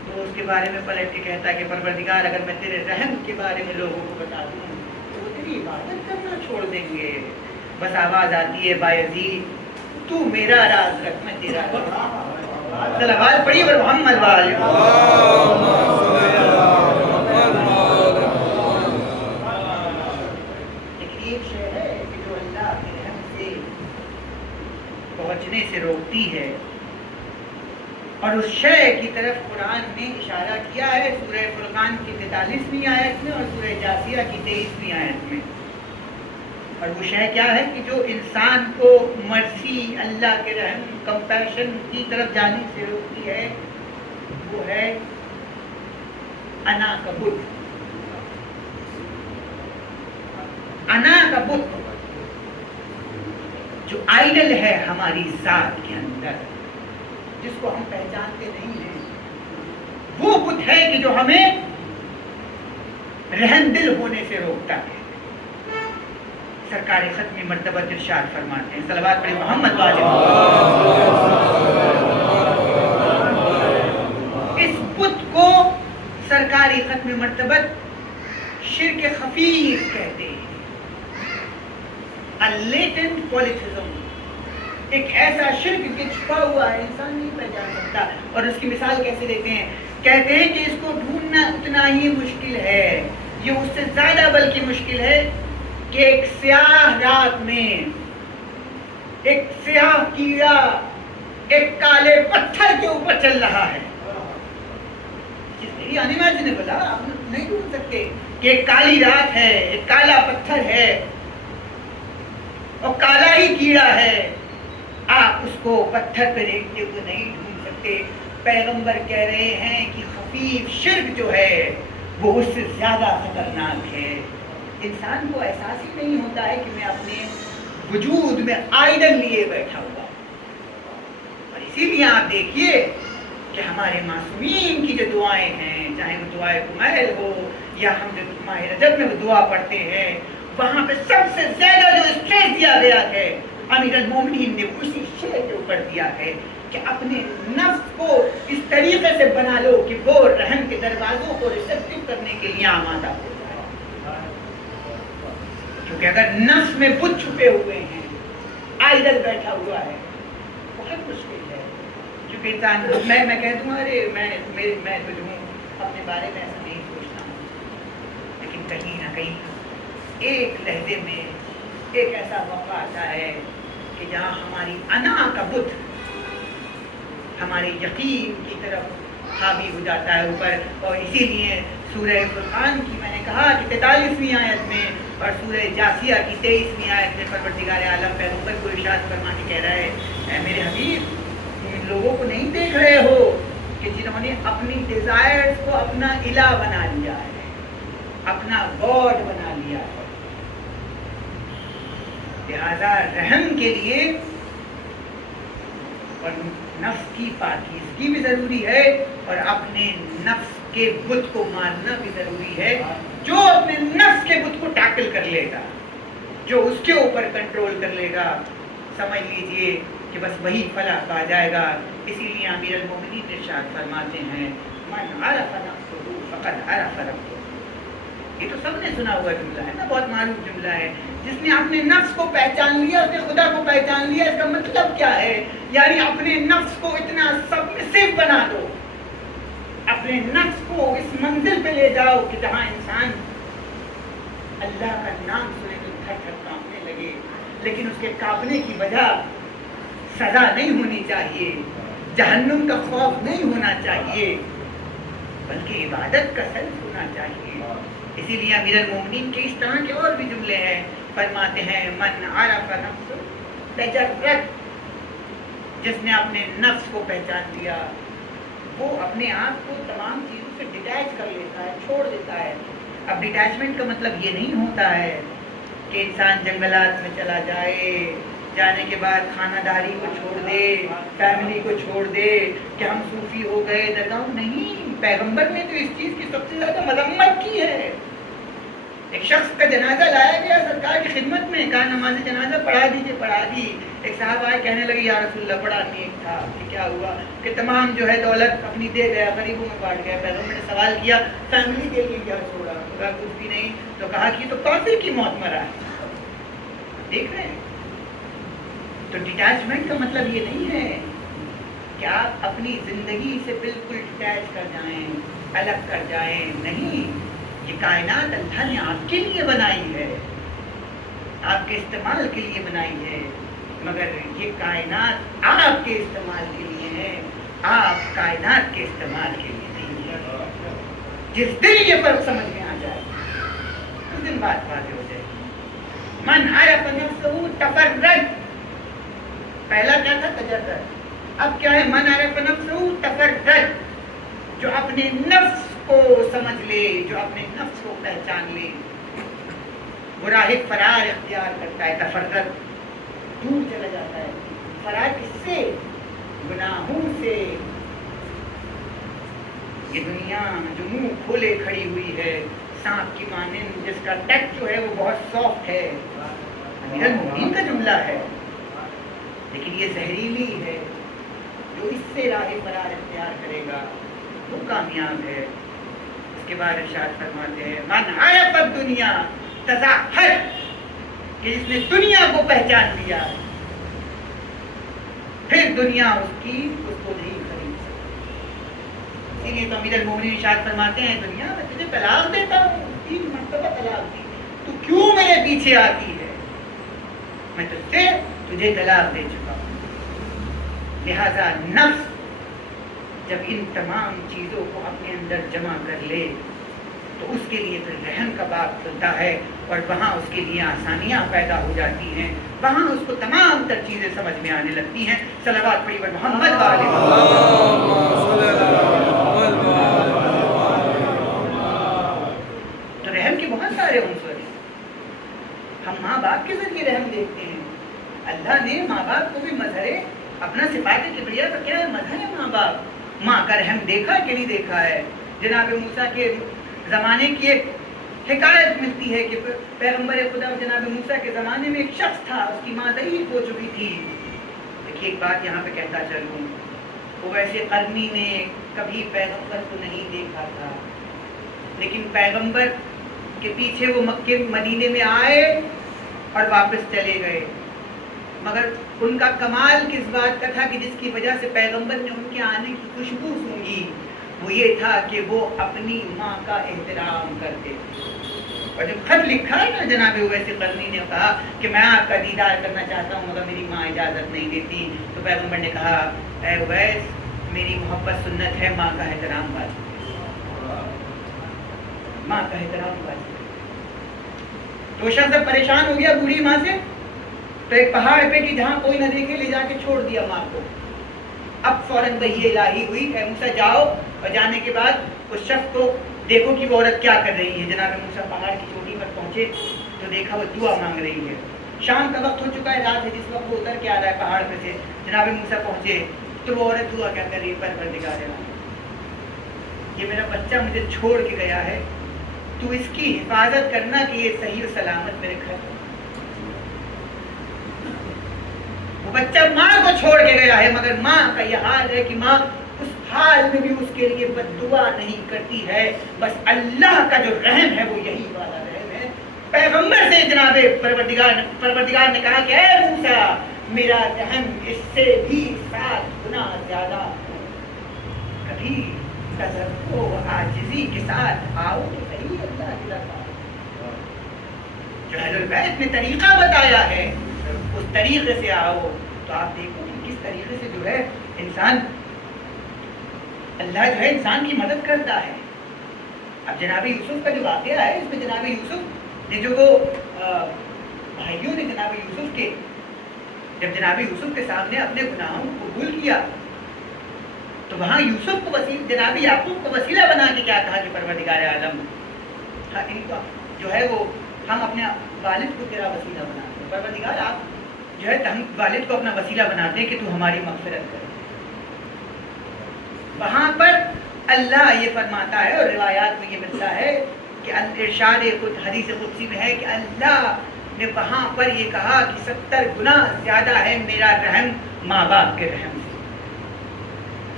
تو اس کے بارے میں پلٹ کے کہتا ہے کہ پروردگار اگر میں تیرے رحم کے بارے میں لوگوں کو بتا دوں تو وہ تیری عبادت کرنا چھوڑ دیں گے. بس آواز آتی ہے بایزید تو میرا راز رکھ میں تیرا راز. صلوات پڑھیے پر محمد والے. لیکن ایک شے ہے کہ جو اللہ کے رحم سے پہنچنے سے روکتی ہے، اور اس شے کی طرف قرآن نے اشارہ کیا ہے سورہ فرقان کی 43ویں آیت میں اور سورہ جاثیہ کی 23ویں آیت میں. اور وہ شے کیا ہے کہ جو انسان کو مرسی، اللہ کے رحم، کمپیشن کی طرف جانے سے روکتی ہے، وہ ہے انا کا بت. انا کا بت جو آئیڈل ہے ہماری ذات کے اندر، جس کو ہم پہچانتے نہیں ہیں، وہ بت ہے کہ جو ہمیں رحم دل ہونے سے روکتا ہے. سرکار ختمی مرتبہ ارشاد فرماتے ہیں، صلوات پڑھیں محمد والے. اس بت کو سرکاری ختمی مرتبہ شرک خفیف کہتے ہیں. لیٹنٹ پولیتھزم، ایک ایسا شرک کہ چھپا ہوا ہے، انسان نہیں پہچان سکتا. اور اس کی مثال کیسے دیتے ہیں؟ کہتے ہیں کہ اس کو ڈھونڈنا اتنا ہی مشکل ہے، یہ اس سے زیادہ بلکہ مشکل ہے کہ ایک سیاہ رات میں ایک سیاہ کیڑا ایک کالے پتھر کے اوپر چل رہا ہے. انیمیجنیبل، آپ نہیں ڈھونڈ سکتے کہ ایک کالی رات ہے، ایک کالا پتھر ہے اور کالا ہی کیڑا ہے. آپ اس کو پتھر پہ دیکھتے ہوئے نہیں ڈھونڈ سکتے. پیغمبر کہہ رہے ہیں کہ خفیف شرک جو ہے وہ اس سے زیادہ خطرناک ہے. انسان کو احساس ہی نہیں ہوتا ہے کہ میں اپنے وجود میں آئیڈل لیے بیٹھا ہوا. اور اسی لیے آپ دیکھیے کہ ہمارے معصومین کی جو دعائیں ہیں، چاہے وہ دعائے کمیل ہو یا ہم جو ماہ رجب میں وہ دعا پڑھتے ہیں، وہاں پہ سب سے زیادہ جو اسٹریس دیا گیا ہے امیر المومنین نے اسی شے کے اوپر دیا ہے کہ اپنے نفس کو اس طریقے سے بنا لو کہ وہ رحم کے دروازوں کو ریسیپٹیو کرنے کے لیے آمادہ ہو جائے. کیونکہ اگر نفس میں بت چھپے ہوئے ہیں، آئیڈل بیٹھا ہوا ہے، بہت مشکل ہے. کیونکہ انسان میں کہہ دوں ارے میں تو جو ہوں اپنے بارے میں ایسا نہیں سوچتا ہوں، لیکن کہیں نہ کہیں ایک لہجے میں ایک ایسا موقع آتا ہے کہ جہاں ہماری انا کا بت ہماری یقین کی طرف حاوی ہو جاتا ہے اوپر. اور اسی لیے سورہ فرقان کی میں نے کہا کہ 43ویں آیت میں اور سورہ جاثیہ کی 23ویں آیت میں پروردگار عالم پیغمبر کو ارشاد فرما کے کہہ رہا ہے، اے میرے حبیب تم ان لوگوں کو نہیں دیکھ رہے ہو کہ جنہوں نے اپنی ڈیزائرز کو اپنا الہ بنا لیا ہے، اپنا گاڈ بنا لیا ہے. لہذا رحم کے لیے اور نفس کی پاکیزگی بھی ضروری ہے اور اپنے نفس کے بت کو ماننا بھی ضروری ہے. جو اپنے نفس کے بت کو ٹیکل کر لے گا، جو اس کے اوپر کنٹرول کر لے گا، سمجھ لیجئے کہ بس وہی فلاح پا جائے گا. اسی لیے امیر المومنین ارشاد فرماتے ہیں، من عرف نفسه فقد عرف ربه. یہ تو سب نے سنا ہوا جملہ ہے نا، بہت معروف جملہ ہے. جس نے اپنے نفس کو پہچان لیا اس نے خدا کو پہچان لیا. اس کا مطلب کیا ہے؟ یعنی اپنے نفس کو اتنا سبمسیو بنا دو، اپنے نفس کو اس منزل پہ لے جاؤ کہ جہاں انسان اللہ کا نام سنے تو تھر تھر کانپنے لگے، لیکن اس کے کانپنے کی وجہ سزا نہیں ہونی چاہیے، جہنم کا خوف نہیں ہونا چاہیے، بلکہ عبادت کا سلف ہونا چاہیے. اسی لیے امیر المومنین کے اس طرح کے اور بھی جملے ہیں. فرماتے ہیں، من عرف نفسه تجرد، جس نے اپنے نفس کو پہچان لیا وہ اپنے آپ کو تمام چیزوں سے ڈیٹیچ کر لیتا ہے، چھوڑ دیتا ہے. اب ڈیٹیچمنٹ کا مطلب یہ نہیں ہوتا ہے کہ انسان جنگلات میں چلا جائے، جانے کے بعد خانہ داری کو چھوڑ دے، فیملی کو چھوڑ دے کہ ہم صوفی ہو گئے، درگاہ. نہیں، پیغمبر نے تو اس چیز کی سب سے زیادہ مذمت کی ہے. ایک شخص کا جنازہ لایا گیا سرکار کی خدمت میں، کہا نماز جنازہ پڑھا دیجیے، پڑھا دی۔ ایک صاحب آئے کہنے لگے یا رسول اللہ بڑا نیک تھا، کہ کیا ہوا؟ کہ تمام جو ہے دولت اپنی دے گیا، غریبوں میں بانٹ گیا۔ پیغمبر نے سوال کیا فیملی کے لیے کیا چھوڑا؟ کہا کچھ بھی نہیں۔ تو کہا کہ یہ تو کافر کی موت مرا ہے۔ دیکھ رہے ہیں؟ تو ڈیٹیچمنٹ کا مطلب یہ نہیں ہے کہ آپ اپنی زندگی سے بالکل ڈیٹیچ کر جائیں، الگ کر جائیں، نہیں۔ یہ کائنات اللہ نے آپ کے لیے بنائی ہے، آپ کے استعمال کے لیے بنائی ہے، مگر یہ کائنات آپ کے استعمال کے لیے ہے، آپ کائنات کے استعمال کے لیے نہیں ہے۔ جس دن یہ فرق سمجھ میں آ جائے اس دن بات واضح ہو جائے۔ من عرف نفسه تفرد، پہلا کیا تھا؟ تجرد، اب کیا ہے؟ من عرف نفسه تفرد، جو اپنے نفس کو سمجھ لے، جو اپنے نفس کو پہچان لے، وہ راہ فرار اختیار کرتا ہے۔ تفرد، دور چلا جاتا ہے۔ فرار کس سے؟ گناہوں سے۔ یہ دنیا جو منہ کھولے کھڑی ہوئی ہے سانپ کی مانند، جس کا ٹیکس جو ہے وہ بہت سافٹ ہے، امیر المومنین کا جملہ ہے، لیکن یہ زہریلی ہے۔ جو اس سے راہ فرار اختیار کرے گا وہ کامیاب ہے۔ اس کے بعد ارشاد فرماتے ہیں من عرف الدنیا تزاہد، کہ جس نے دنیا کو پہچان لیا پھر دنیا اس کو نہیں خرید سکتی۔ اسی لیے تو امیر المومنین ارشاد فرماتے ہیں دنیا میں تجھے طلاق دیتا ہوں، 3 مرتبہ طلاق دی، تو کیوں میرے پیچھے آتی ہے؟ میں تجھ سے تجھے طلاق دے چکا ہوں۔ لہذا نفس جب ان تمام چیزوں کو اپنے اندر جمع کر لے تو اس کے لیے پھر رحم کا باب کھلتا ہے، اور وہاں اس کے لیے آسانیاں پیدا ہو جاتی ہیں، وہاں اس کو تمام تر چیزیں سمجھ میں آنے لگتی ہیں۔ صلوات پڑھی بر محمد وآلہ تو رحم کے بہت سارے عنصر ہیں۔ ہم ماں باپ کے ذریعے رحم دیکھتے ہیں۔ اللہ نے ماں باپ کو بھی مظہر اپنا صفات کبریا کا کیا ہے؟ مظہر ہے ماں باپ۔ ماں کا رحم دیکھا کہ نہیں دیکھا ہے؟ جناب موسیٰ کے زمانے کی ایک حکایت ملتی ہے کہ پیغمبر خدا جناب موسیٰ کے زمانے میں ایک شخص تھا، اس کی ماں ضعیف ہو چکی تھی۔ دیکھیے ایک بات یہاں پہ کہتا چلوں، وہ ویسے قرنی نے کبھی پیغمبر کو نہیں دیکھا تھا، لیکن پیغمبر کے پیچھے وہ مکے مدینے میں آئے اور واپس چلے گئے، مگر ان کا کمال کس بات کا تھا کہ جس کی وجہ سے پیغمبر نے ان کے آنے کی خوشبو سونگھی، وہ یہ تھا کہ وہ اپنی ماں کا احترام کرتے تھے۔ اور جب خط لکھا ہے نا جناب اویس قرنی نے کہا کہ میں آپ کا دیدار کرنا چاہتا ہوں مگر میری ماں اجازت نہیں دیتی، تو پیغمبر نے کہا اے اویس میری محبت سنت ہے، ماں کا احترام واجب ہے، ماں کا احترام واجب ہے۔ تو شخص پریشان ہو گیا بوڑھی ماں سے، تو ایک پہاڑ پہ کہ جہاں کوئی نہ دیکھے لے جا کے چھوڑ دیا ماں کو۔ اب فوراً وحی الہی ہوئی کہ موسیٰ جاؤ، اور جانے کے بعد اس شخص کو دیکھو کہ وہ عورت کیا کر رہی ہے۔ جناب موسیٰ پہاڑ کی چوٹی پر پہنچے تو دیکھا وہ دعا مانگ رہی ہے۔ شام کا وقت ہو چکا ہے، رات ہے جس وقت وہ اتر کے آ رہا ہے پہاڑ پہ سے، جناب موسیٰ پہنچے تو وہ عورت دعا کیا کر رہی ہے؟ پروردگار عالم، یہ میرا بچہ مجھے چھوڑ کے گیا ہے، تو اس کی حفاظت کرنا کہ یہ صحیح و سلامت میرے گھر۔ وہ بچہ ماں کو چھوڑ کے گیا ہے، مگر ماں کا یہ حال ہے کہ ماں اس حال میں بھی اس کے لیے بد دعا نہیں کرتی ہے، بس اللہ کا جو رحم ہے وہ یہی والا رحم ہے۔ پیغمبر سے جناب پروردگار نے کہا کہ اے موسیٰ میرا رحم اس سے بھی 7 گنا زیادہ، کبھی تذرع و عاجزی کے ساتھ آؤ تو صحیح اللہ کی طرف، جو اہل البیت نے طریقہ بتایا ہے اس طریقے سے آؤ، تو آپ دیکھو کہ کس طریقے سے جو ہے انسان، اللہ جو ہے انسان کی مدد کرتا ہے۔ اب جناب یوسف کا جو واقعہ ہے اس میں جناب یوسف نے جو وہ بھائیوں نے جناب یوسف کے جب جناب یوسف کے سامنے اپنے گناہوں کو قبول کیا تو وہاں یوسف کو جناب یعقوب کو وسیلہ بنا کے کیا کہا کہ پروردگار عالم، ان کو جو ہے وہ ہم اپنے والد کو تیرا وسیلہ بناتے ہیں، پروردگار آپ جو ہے ہم والد کو اپنا وسیلہ بناتے ہیں کہ تو ہماری مغفرت کرے۔ وہاں پر اللہ یہ فرماتا ہے اور روایات میں یہ ملتا ہے کہ ارشاد خود حدیث قدسی میں ہے کہ اللہ نے وہاں پر یہ کہا کہ 70 گنا زیادہ ہے میرا رحم ماں باپ کے رحم سے.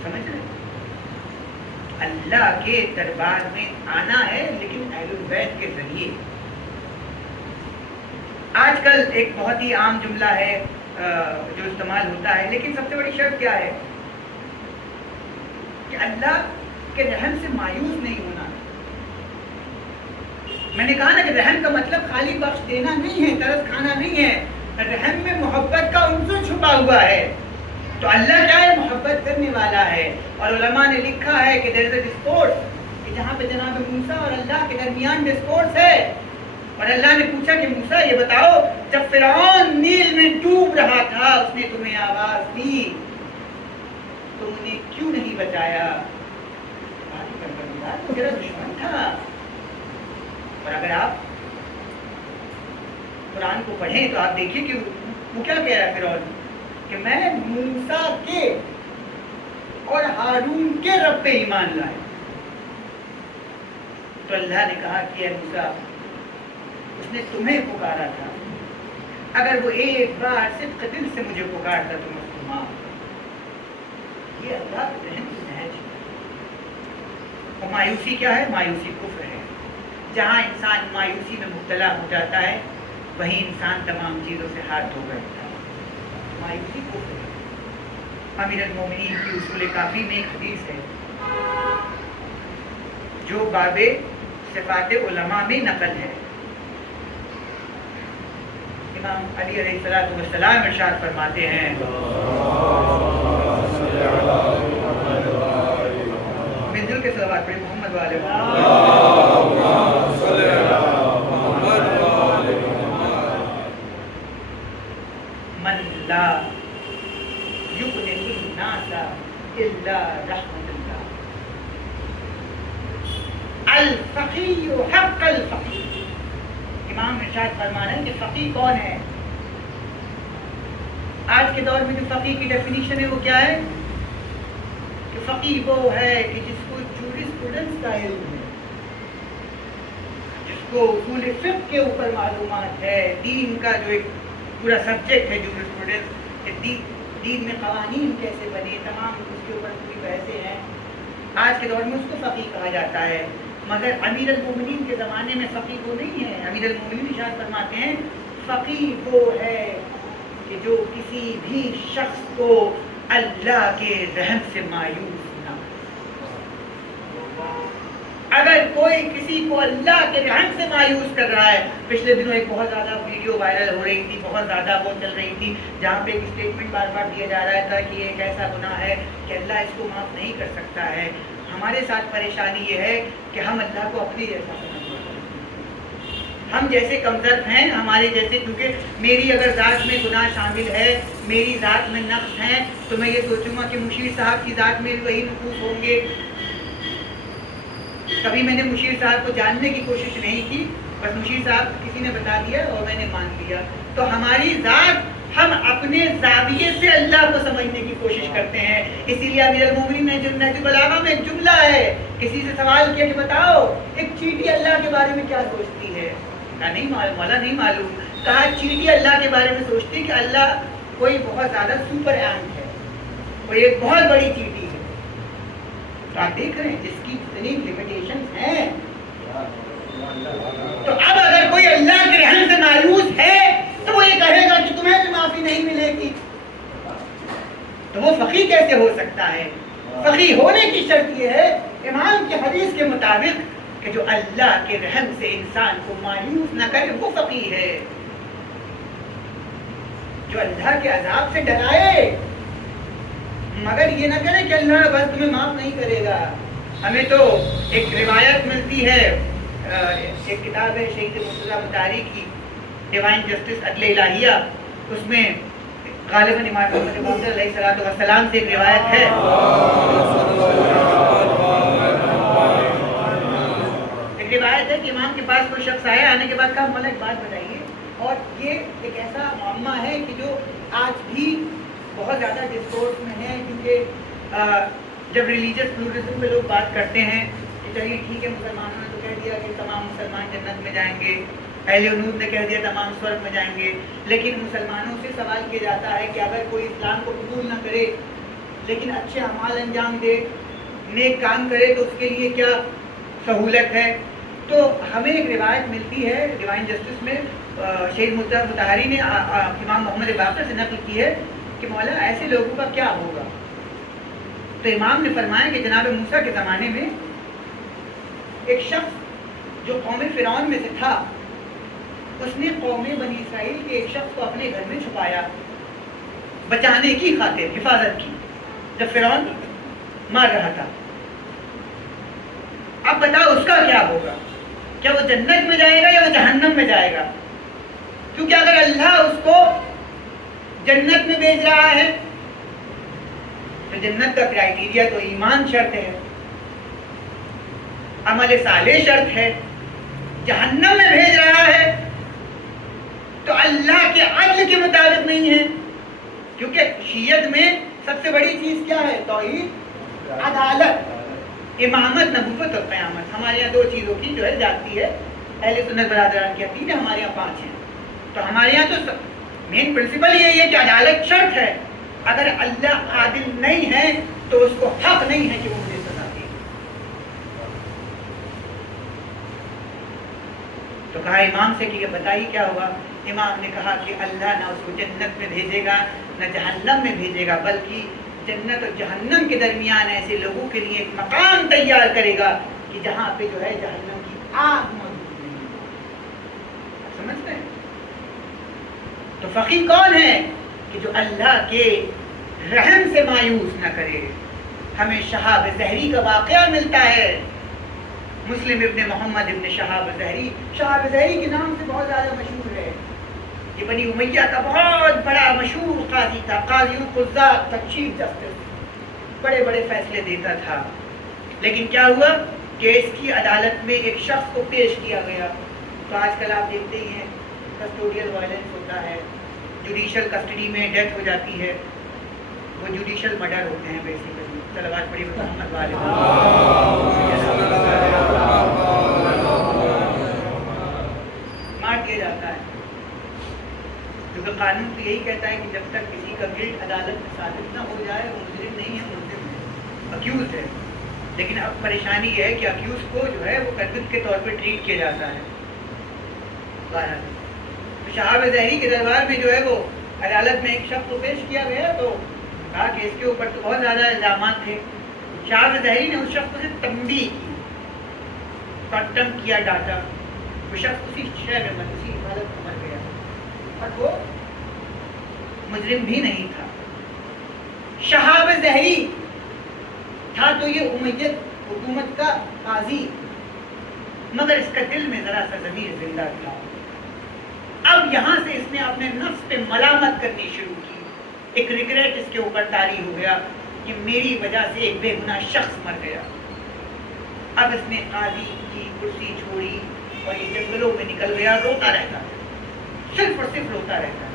سمجھ رہے؟ اللہ کے دربار میں آنا ہے لیکن اہل البیت کے ذریعے. آج کل ایک بہت ہی عام جملہ ہے جو استعمال ہوتا ہے، لیکن سب سے بڑی شرط کیا ہے کہ اللہ کے رحم سے مایوس نہیں ہونا. میں نے کہا نا کہ رحم کا مطلب خالی بخش دینا نہیں ہے، ترس کھانا نہیں ہے. رحم میں محبت کا عنصر چھپا ہوا ہے. تو اللہ کیا ہے؟ محبت کرنے والا ہے. اور علماء نے لکھا ہے کہ there is a discourse کہ جہاں پہ جناب موسیٰ اور اللہ کے درمیان ڈسکورس ہے. اور اللہ نے پوچھا کہ موسیٰ یہ بتاؤ، جب فرعون نیل میں ڈوب رہا تھا اس نے تمہیں آواز دی، تم نے کیوں نہیں بچایا؟ تو میرا دشمن تھا. اور اگر آپ قرآن کو پڑھیں تو آپ دیکھیے کہ وہ کیا کہہ رہا ہے فرعون کہ میں موسیٰ کے اور ہارون کے رب پہ ایمان لائے. تو اللہ نے کہا کہ اے موسیٰ اس نے تمہیں پکارا تھا، اگر وہ ایک بار صدق دل سے مجھے پکارتا تو میں اس کو معاف. یہ اللہ کے رحم کی نہج ہے. اور مایوسی کیا ہے؟ مایوسی کفر ہے. جہاں انسان مایوسی میں مبتلا ہو جاتا ہے وہیں انسان تمام چیزوں سے ہاتھ دھو بیٹھتا ہے. مایوسی کفر ہے. امیر المومنین کی اصول کافی میں ایک حدیث ہے جو باب صفات علماء میں نقل ہے. امام علی علیہ السلام ارشاد فرماتے ہیں، مل کے صلوات پڑھیں محمد والے من لا یقنط الناس الا رحمت اللہ الفقی حق الفقی. امام ارشاد فرمانا ہے کہ فقی کون ہے؟ آج کے دور میں جو فقی کی ڈیفینیشن ہے وہ کیا ہے کہ فقی وہ ہے کہ جس کو جورسپروڈنس کا علم ہے، جس کو اصول فقہ کے اوپر معلومات ہے، دین کا جو ایک پورا سبجیکٹ ہے جورسپروڈنس کہ دین میں قوانین کیسے بنے، تمام اس کے اوپر پوری بحثیں ہیں. آج کے دور میں اس کو فقی کہا جاتا ہے. مگر امیر المومنین کے زمانے میں فقی وہ نہیں ہے. امیر المومنین ارشاد فرماتے ہیں فقی وہ ہے کہ جو کسی بھی شخص کو اللہ کے رحم سے مایوس نہ. اگر کوئی کسی کو اللہ کے رحم سے مایوس کر رہا ہے، پچھلے دنوں ایک بہت زیادہ ویڈیو وائرل ہو رہی تھی، بہت زیادہ وہ چل رہی تھی جہاں پہ ایک اسٹیٹمنٹ بار بار دیا جا رہا تھا کہ یہ ایک ایسا گناہ ہے کہ اللہ اس کو معاف نہیں کر سکتا ہے. ہمارے ساتھ پریشانی یہ ہے کہ ہم اللہ کو اپنی جیسا سمجھتے ہیں. ہم جیسے کمتر ہیں، ہمارے جیسے، کیونکہ میری اگر ذات میں گناہ شامل ہے، میری ذات میں نقص ہیں، تو میں یہ سوچوں گا کہ مشیر صاحب کی ذات میں بھی وہی نقوص ہوں گے. کبھی میں نے مشیر صاحب کو جاننے کی کوشش نہیں کی، بس مشیر صاحب کسی نے بتا دیا اور میں نے مان لیا. تو ہماری ذات ہم اپنے زاویے سے اللہ کو سمجھنے کی کوشش کرتے ہیں. اسی لیے امیر المومنین نے جو نہج البلاغہ میں ایک جملہ ہے، کسی سے سوال کیا کہ بتاؤ ایک چیٹی اللہ کے بارے میں کیا سوچتی ہے؟ کہا نہیں معلوم، مولا نہیں معلوم. کہا چیٹی اللہ کے بارے میں سوچتی کہ اللہ کوئی بہت زیادہ سپر اینٹ ہے، کوئی ایک بہت بڑی چیٹی ہے. تو آپ دیکھ رہے ہیں جس کی اتنی لمیٹیشنز ہیں. تو اب اگر کوئی اللہ کے رحم سے مایوس ہے تو وہ یہ کہے گا کہ تمہیں بھی معافی نہیں ملے گی، تو وہ فقی کیسے ہو سکتا ہے؟ فقی ہونے کی شرط یہ ہے امام کی حدیث کے مطابق کہ جو اللہ کے رحم سے انسان کو مایوس نہ کرے وہ فقی ہے. جو اللہ کے عذاب سے ڈرائے مگر یہ نہ کرے کہ اللہ بس تمہیں معاف نہیں کرے گا. ہمیں تو ایک روایت ملتی ہے، ایک کتاب ہے شہید مرتضیٰ مطہری کی ڈیوائن جسٹس عدل الہیہ، اس میں غالباً امام محمد علیہ السلام سے ایک روایت ہے. ایک روایت ہے کہ امام کے پاس کوئی شخص آیا، آنے کے بعد کہا مولا ایک بات بتائیے. اور یہ ایک ایسا معمہ ہے کہ جو آج بھی بہت زیادہ ڈسکورس میں ہے، کیونکہ جب ریلیجس پلورلزم میں لوگ بات کرتے ہیں کہ چلیے ٹھیک ہے مسلمانوں نے تو کہہ دیا کہ تمام مسلمان جنت میں جائیں گے، اہل نور نے کہہ دیا تمام سورگ میں جائیں گے، لیکن مسلمانوں سے سوال کیا جاتا ہے کہ اگر کوئی اسلام کو قبول نہ کرے لیکن اچھے اعمال انجام دے، نیک کام کرے تو اس کے لیے کیا سہولت ہے؟ تو ہمیں ایک روایت ملتی ہے ڈیوائن جسٹس میں، شیخ مطہری نے امام محمد باقر سے نقل کی ہے کہ مولا ایسے لوگوں کا کیا ہوگا؟ تو امام نے فرمایا کہ جناب موسیٰ کے زمانے میں ایک شخص جو قوم فرعون میں سے تھا، اس نے قوم بنی اسرائیل کے ایک شخص کو اپنے گھر میں چھپایا بچانے کی خاطر، حفاظت کی، جب فرعون مار رہا تھا۔ اب بتاؤ اس کا کیا ہوگا؟ کیا وہ جنت میں جائے گا یا وہ جہنم میں جائے گا؟ کیونکہ اگر اللہ اس کو جنت میں بھیج رہا ہے تو جنت کا کرائٹیریا تو ایمان شرط ہے، عمل صالح شرط ہے۔ جہنم میں بھیج رہا ہے تو اللہ کے عدل کے مطابق نہیں ہے، کیونکہ شیعت میں سب سے بڑی چیز کیا ہے؟ توحید، عدالت، امامت، نبوت اور قیامت۔ ہمارے یہاں دو چیزوں کی جو ہے جاتی ہے، اہل سنت برادران کی عقیدہ، ہمارے یہاں 5 ہیں۔ تو ہمارے یہاں تو مین پرنسپل یہی ہے کہ عدالت شرط ہے، اگر اللہ عادل نہیں ہے تو اس کو حق نہیں ہے کہ وہ مجھے سزا دے۔ تو کہا امام سے کہ یہ بتائیے کیا ہوگا؟ امام نے کہا کہ اللہ نہ اس کو جنت میں بھیجے گا نہ جہنم میں بھیجے گا، بلکہ جنت اور جہنم کے درمیان ایسے لوگوں کے لیے ایک مقام تیار کرے گا کہ جہاں پہ جو ہے جہنم کی آگ موجود نہیں ہے۔ سمجھتے ہیں؟ تو فقیر کون ہے کہ جو اللہ کے رحم سے مایوس نہ کرے؟ ہمیں شہاب زہری کا واقعہ ملتا ہے، مسلم ابن محمد ابن شہاب زہری۔ شہاب زہری کے نام سے بہت زیادہ مشہور ہے، یہ بنی امیہ کا بہت بڑا مشہور قاضی تھا، قاضی القضات، چیف جسٹس، بڑے بڑے فیصلے دیتا تھا۔ لیکن کیا ہوا کہ اس کی عدالت میں ایک شخص کو پیش کیا گیا۔ تو آج کل آپ دیکھتے ہی ہیں کسٹوڈیل وائلنس ہوتا ہے، جوڈیشل کسٹڈی میں ڈیتھ ہو جاتی ہے، وہ جوڈیشل مرڈر ہوتے ہیں بیسیکلی۔ صلوات پڑھی محمد والے مار دیا جاتا ہے، کیونکہ قانون تو یہی کہتا ہے کہ جب تک کسی کا گلٹ عدالت میں ثابت نہ ہو جائے وہ مجرم نہیں ہے، ملزم ہے، اکیوز ہے۔ لیکن اب پریشانی یہ ہے کہ اکیوز کو جو ہے وہ کنوکٹ کے طور پہ ٹریٹ کیا جاتا ہے۔ تو شہاب زہری کے دربار میں جو ہے وہ عدالت میں ایک شخص کو پیش کیا گیا، تو کہا کہ اس کے اوپر تو بہت زیادہ الزامات تھے۔ شہاب زہری نے اس شخص سے تنبیہ کی، کٹم کیا، ڈاٹا، وہ شخص اسی شے میں اسی حالت میں مر گیا، اور وہ مجرم بھی نہیں تھا۔ شہاب زہری تھا تو یہ امیت حکومت کا قاضی، مگر اس کا دل میں ذرا سا ضمیر زندہ تھا۔ اب یہاں سے اس نے اپنے نفس پہ ملامت کرنی شروع کی، ایک ریگریٹ اس کے اوپر طاری ہو گیا کہ میری وجہ سے ایک بے گناہ شخص مر گیا۔ اب اس نے قاضی کی کرسی چھوڑی اور یہ جنگلوں میں نکل گیا، روتا رہتا ہے، صرف اور صرف روتا رہتا ہے،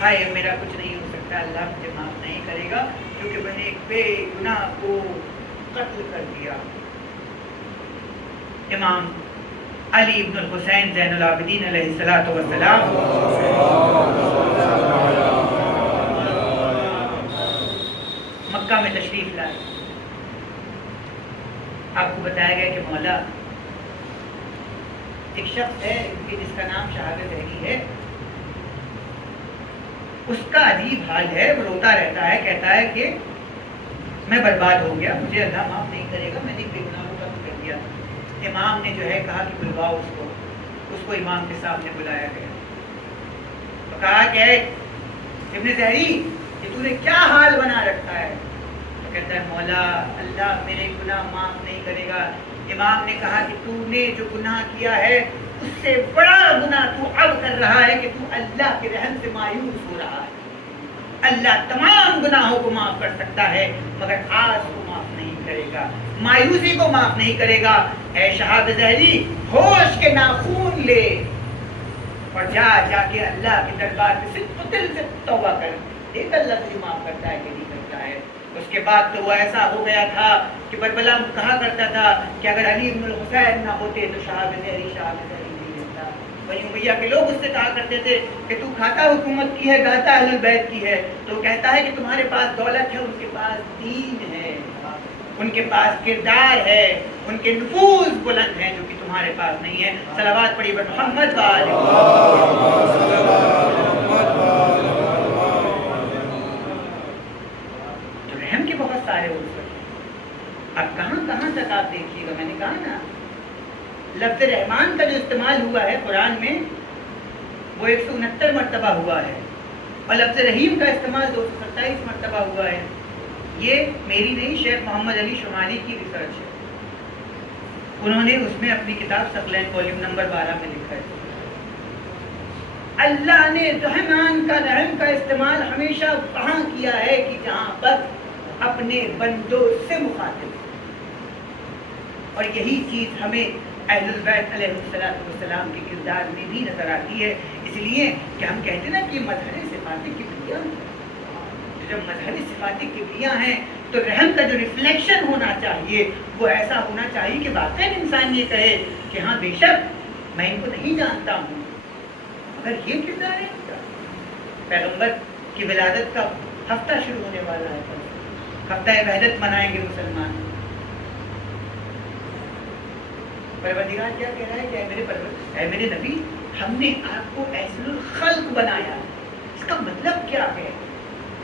ہائے میرا کچھ نہیں ہو سکتا، اللہ مجھے معاف نہیں کرے گا کیونکہ میں نے ایک بے گناہ کو قتل کر دیا۔ امام علی ابن الحسین زین العابدین علیہ السلام مکہ میں تشریف لائے۔ آپ کو بتایا گیا کہ مولا ایک شخص ہے جس کا نام شہاب زہری ہے، اس کا عجیب حال ہے، وہ روتا رہتا ہے، کہتا ہے کہ میں برباد ہو گیا، مجھے اللہ معاف نہیں کرے گا، میں نے بے گناہ کو قتل کر دیا۔ امام نے جو ہے کہا کہ بلواؤ اس کو امام کے سامنے بلایا گیا، تو کہا کہ ابن زہری یہ تو نے کیا حال بنا رکھا ہے؟ تو کہتا ہے مولا اللہ میرے گناہ معاف نہیں کرے گا۔ امام نے کہا کہ تو نے جو گناہ کیا ہے اس سے بڑا گناہ تو اب کر رہا ہے کہ تو اللہ کے رحم سے مایوس ہو رہا ہے۔ اللہ تمام گناہوں کو معاف کر سکتا ہے مگر آج کو معاف نہیں کرے گا، مایوسی کو معاف نہیں کرے گا۔ اے شہاب زہری ہوش کے ناخون لے اور جا کے اللہ کے دربار میں صرف دل سے توبہ کر، دیکھ اللہ تجھے معاف کرتا ہے کہ نہیں کرتا ہے۔ اس کے بعد تو وہ ایسا ہو گیا تھا کہ بربلا کہا کرتا تھا کہ اگر علی بن الحسین نہ ہوتے تو شہاب زہری نہیں رہتا۔ بنی امیہ کے لوگ اس سے کہا کرتے تھے کہ تو کھاتا حکومت کی ہے، گاتا اہل البیت کی ہے، تو کہتا ہے کہ تمہارے پاس دولت ہے، ان کے پاس دین ہے، ان کے پاس کردار ہے، ان کے نفوذ بلند ہیں جو کہ تمہارے پاس نہیں ہے۔ صلوات پڑھی بر محمد تو رحم کے بہت سارے عنصر ہیں۔ اب کہاں تک آپ دیکھیے گا، میں نے کہا نا لفظ رحمان کا جو استعمال ہوا ہے قرآن میں وہ 169 مرتبہ ہوا ہے، اور لفظ رحیم کا استعمال 227 مرتبہ ہوا ہے۔ یہ میری نہیں، شیخ محمد علی شمالی کی ریسرچ ہے، انہوں نے اس میں اپنی کتاب ثقلین والیوم نمبر 12 میں لکھا ہے۔ اللہ نے رحمان کا، رحم کا استعمال ہمیشہ وہاں کیا ہے کہ جہاں پر اپنے بندوں سے مخاطب، اور یہی چیز ہمیں اہل البیت علیہ السلام کے کردار میں بھی نظر آتی ہے۔ اس لیے کہ ہم کہتے ہیں نا کہ مظہر صفات کبریاء، جب مظہر صفات کبریاء ہیں تو رحم کا جو ریفلیکشن ہونا چاہیے وہ ایسا ہونا چاہیے کہ واقعی انسان یہ کہے کہ ہاں بے شک میں ان کو نہیں جانتا ہوں، مگر یہ کردار ہے ان کا۔ پیغمبر کی ولادت کا ہفتہ شروع ہونے والا ہے، ہفتہ وحدت منائیں گے مسلمان۔ پروردگار کیا کہہ رہا ہے کہ اے میرے نبی، ہم نے آپ کو احسن الخلق بنایا۔ اس کا مطلب کیا ہے؟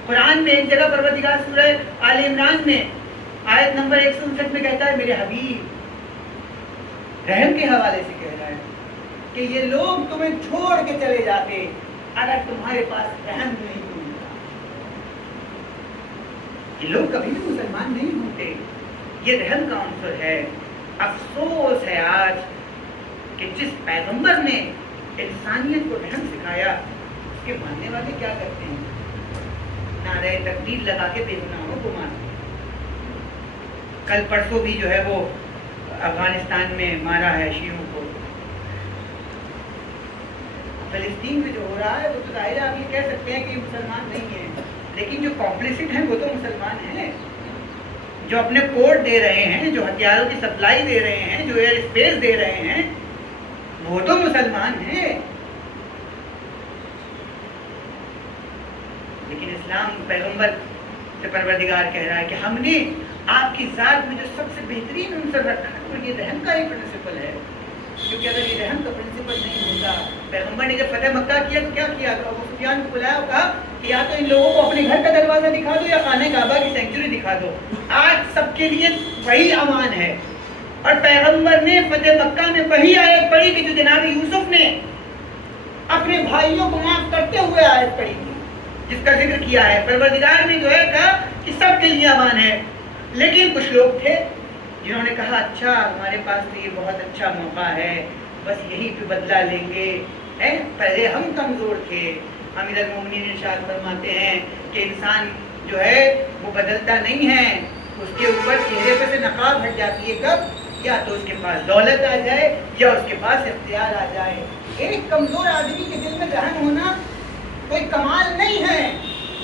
قرآن میں ایک جگہ پروردگار سورہ آل عمران میں آیت نمبر 159 میں کہتا ہے میرے حبیب، رحم کے حوالے سے کہہ رہا ہے کہ یہ لوگ تمہیں چھوڑ کے چلے جاتے اگر تمہارے پاس رحم نہیں ہوتا۔ یہ لوگ کبھی بھی مسلمان نہیں ہوتے، یہ رحم کا عنصر ہے۔ افسوس ہے آج کہ جس پیغمبر نے انسانیت کو رحم سکھایا اس کے ماننے والے کیا کرتے ہیں؟ نعرہ تکبیر لگا کے بے گناہوں کو مارتے ہیں۔ کل پرسوں بھی جو ہے وہ افغانستان میں مارا ہے شیعوں کو، فلسطین میں جو ہو رہا ہے وہ تو ظاہر آپ یہ کہہ سکتے ہیں کہ یہ مسلمان نہیں ہیں، لیکن جو کمپلیسٹ ہیں وہ تو مسلمان ہیں، جو اپنے کوڈ دے رہے ہیں، جو ہتھیاروں کی سپلائی دے رہے ہیں، جو ایئر اسپیس دے رہے ہیں، وہ تو مسلمان ہیں۔ لیکن اسلام پیغمبر سے پروردگار کہہ رہا ہے کہ ہم نے آپ کی ذات میں جو سب سے بہترین عنصر رکھا ہے وہ یہ رحم کا ہی پرنسپل ہے، کیونکہ اگر یہ رحم کا پرنسپل نہیں ہوتا، پیغمبر نے جب فتح مکہ کیا تو کیا کیا؟ ابو سفیان کو بلایا اور کہا کہ یا تو ان لوگوں کو اپنے گھر کا دروازہ دکھا دو یا خانہ کعبہ کی سینچری دکھا دو، آج سب کے لیے وہی امان ہے۔ اور پیغمبر نے فتح مکہ میں وہی آیت پڑھی کہ جو جناب یوسف نے اپنے بھائیوں کو معاف کرتے ہوئے آیت پڑھی تھی، جس کا ذکر کیا ہے۔ پروردگار نے جو ہے کہا کہ سب کے لیے امان ہے، لیکن کچھ لوگ تھے جنہوں نے کہا اچھا ہمارے پاس تو یہ بہت اچھا موقع ہے، بس یہی پہ بدلہ لیں گے، پہلے ہم کمزور تھے۔ امیر المومنین ارشاد فرماتے ہیں کہ انسان جو ہے وہ بدلتا نہیں ہے، اس کے اوپر چہرے پہ سے نقاب ہٹ جاتی ہے، کب؟ یا تو اس کے پاس دولت آ جائے یا اس کے پاس اختیار آ جائے۔ ایک کمزور آدمی کے دل میں رحم ہونا کوئی کمال نہیں ہے،